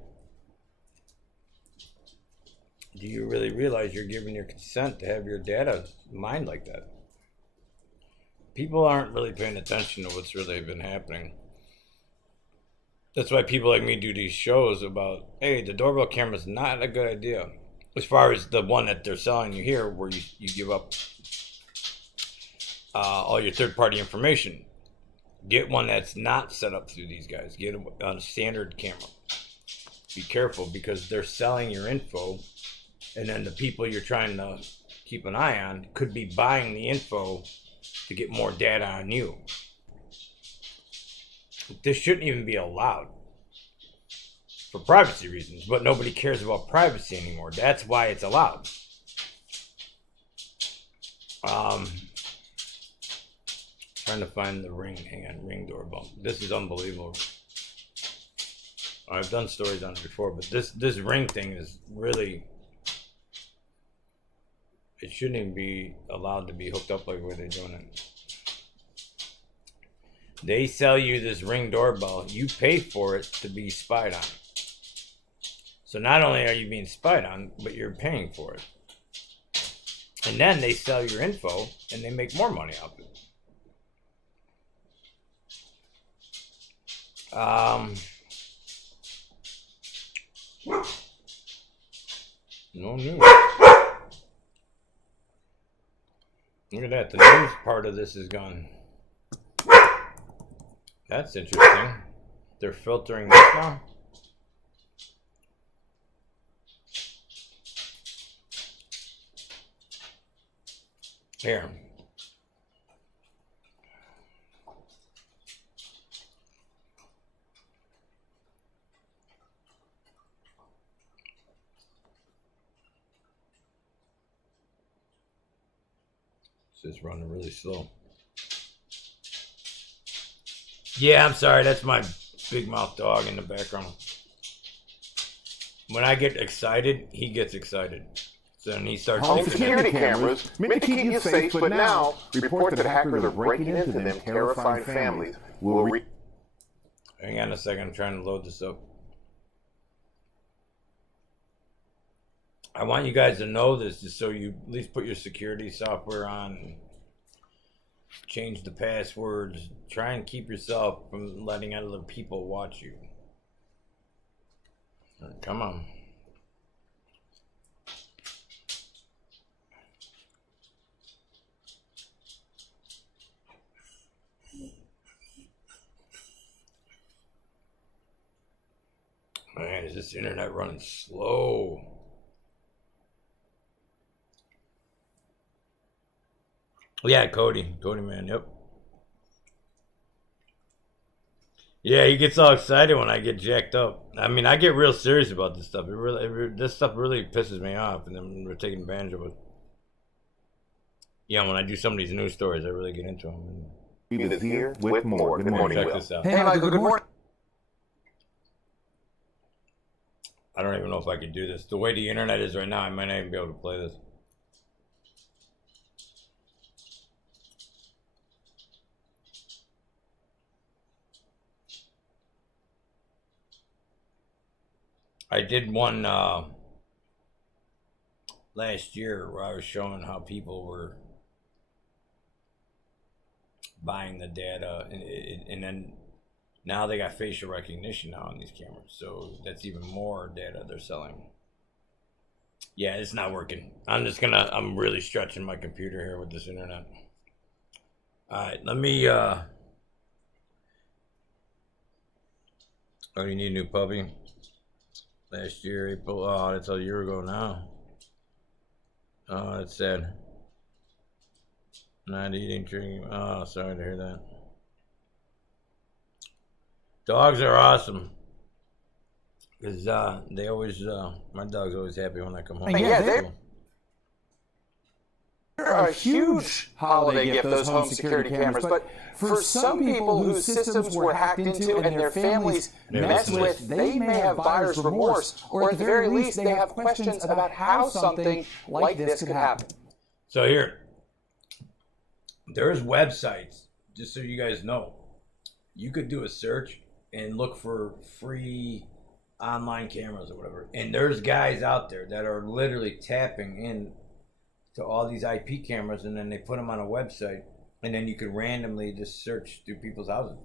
do you really realize you're giving your consent to have your data mined like that? People aren't really paying attention to what's really been happening. That's why people like me do these shows about, hey, the doorbell camera is not a good idea. As far as the one that they're selling you here, where you give up all your third-party information. Get one that's not set up through these guys. Get a standard camera. Be careful because they're selling your info, and then the people you're trying to keep an eye on could be buying the info to get more data on you. This shouldn't even be allowed for privacy reasons, but nobody cares about privacy anymore. That's why it's allowed. Trying to find the ring. Hang on, ring doorbell. This is unbelievable. I've done stories on it before, but this ring thing is really. It shouldn't even be allowed to be hooked up like the way they're doing it. They sell you this ring doorbell. You pay for it to be spied on. So not only are you being spied on, but you're paying for it. And then they sell your info and they make more money off it. No news. Look at that. The news part of this is gone. That's interesting. They're filtering this now. Here. It's just running really slow. Yeah, I'm sorry. That's my big mouth dog in the background. When I get excited, he gets excited. So then he starts... Home security cameras meant to keep you safe, but now report that hackers are breaking into them, terrifying families. Hang on a second. I'm trying to load this up. I want you guys to know this just so you at least put your security software on. Change the passwords. Try and keep yourself from letting other people watch you. Come on. Man, is this internet running slow? Yeah, Cody, man, yep. Yeah, he gets all excited when I get jacked up. I mean, I get real serious about this stuff. This stuff really pisses me off, and then we're taking advantage of it. Yeah, when I do some of these news stories, I really get into them. He is here with more. Good morning, Check Will. this out. Hey, Michael, good morning. I don't even know if I could do this. The way the internet is right now, I might not even be able to play this. I did one last year where I was showing how people were buying the data, and then now they got facial recognition now on these cameras, so that's even more data they're selling. Yeah, it's not working. I'm really stretching my computer here with this internet. All right, let me oh, you need a new puppy? Last year, April. Oh, that's a year ago now. Oh, that's sad. Not eating, drinking. Oh, sorry to hear that. Dogs are awesome. Because they always, my dog's always happy when I come home. Yeah, they're a huge holiday gift, those home security cameras, but for some people whose systems were hacked into and their families messed with, they may have buyer's remorse, or at the very least, they have questions about how something like this could happen. So here, there's websites, just so you guys know, you could do a search and look for free online cameras or whatever, and there's guys out there that are literally tapping in to all these IP cameras, and then they put them on a website, and then you could randomly just search through people's houses.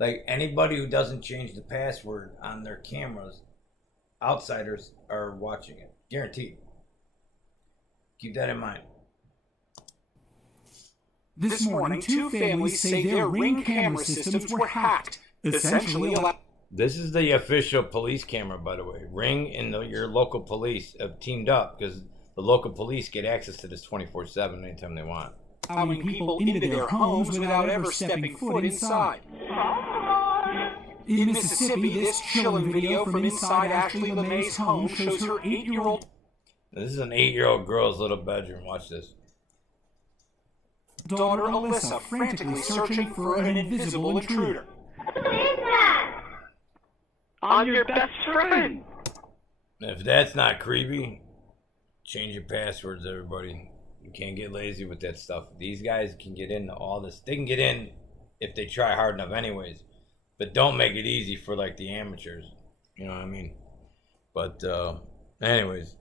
Like, anybody who doesn't change the password on their cameras, outsiders are watching it, guaranteed. Keep that in mind. This morning, two families say their Ring camera systems were hacked, essentially allowing... This is the official police camera, by the way. Ring and your local police have teamed up, because the local police get access to this 24/7 anytime they want. Allowing people into their homes without ever stepping foot inside. In Mississippi, this chilling video from inside Ashley LeMay's home shows her 8-year-old... This is an 8-year-old girl's little bedroom. Watch this. ...daughter Alyssa frantically searching for an invisible intruder. I'm your best friend. If that's not creepy, change your passwords, everybody. You can't get lazy with that stuff. These guys can get into all this. They can get in if they try hard enough anyways. But don't make it easy for, like, the amateurs. You know what I mean? But, anyways.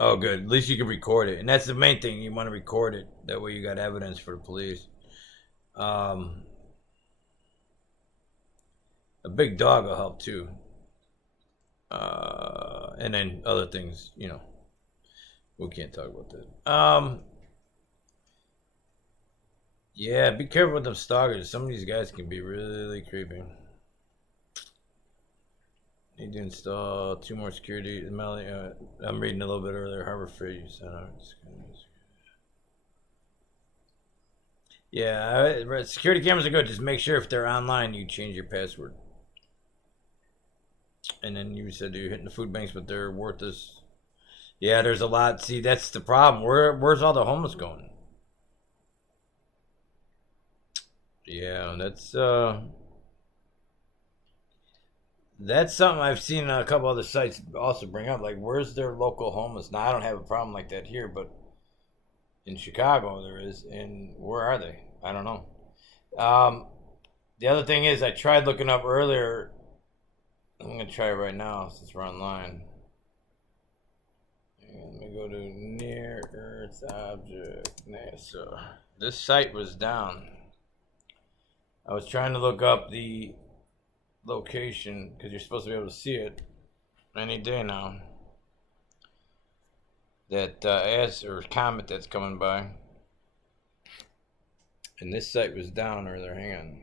Oh, good. At least you can record it. And that's the main thing. You want to record it. That way you got evidence for the police. A big dog will help too. And then other things, you know. We can't talk about that. Yeah, be careful with them stalkers. Some of these guys can be really creepy. Need to install 2 more security. I'm reading a little bit earlier. Harbor Freight. Yeah, security cameras are good. Just make sure if they're online, you change your password. And then you said you're hitting the food banks, but they're worthless. Yeah, there's a lot. See, that's the problem. Where's all the homeless going? Yeah, that's something I've seen a couple other sites also bring up. Like, where's their local homeless? Now, I don't have a problem like that here, but in Chicago there is. And where are they? I don't know. The other thing is, I tried looking up earlier. I'm going to try it right now since we're online. And let me go to Near Earth Object NASA. This site was down. I was trying to look up the location because you're supposed to be able to see it any day now. That comet that's coming by. And this site was down earlier. Hang on.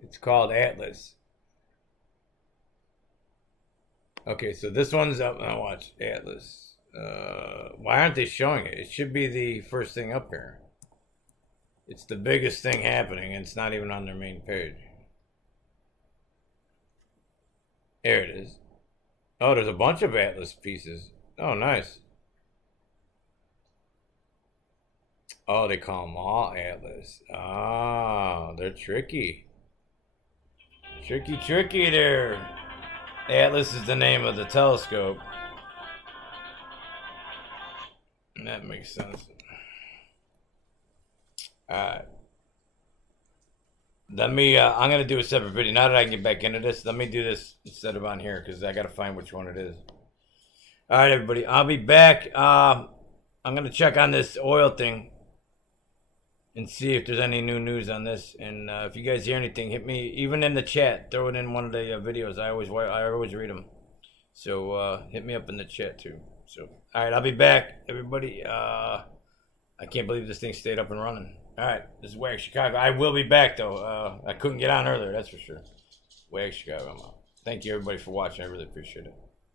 It's called Atlas. Okay, so this one's up. Now watch Atlas. Why aren't they showing it? It should be the first thing up here. It's the biggest thing happening, and it's not even on their main page. There it is. Oh, there's a bunch of Atlas pieces. Oh, nice. Oh, they call them all Atlas. Ah, they're tricky. Tricky there. Atlas is the name of the telescope. That makes sense. Alright. Let me, I'm going to do a separate video. Now that I can get back into this, let me do this instead of on here, because I got to find which one it is. Alright, everybody. I'll be back. I'm going to check on this oil thing and see if there's any new news on this. And if you guys hear anything, hit me, even in the chat. Throw it in one of the videos. I always read them. So hit me up in the chat too. So, alright, I'll be back, everybody. I can't believe this thing stayed up and running. Alright, this is Wag Chicago. I will be back, though. I couldn't get on earlier, that's for sure. Wag Chicago, I'm out. Thank you, everybody, for watching. I really appreciate it.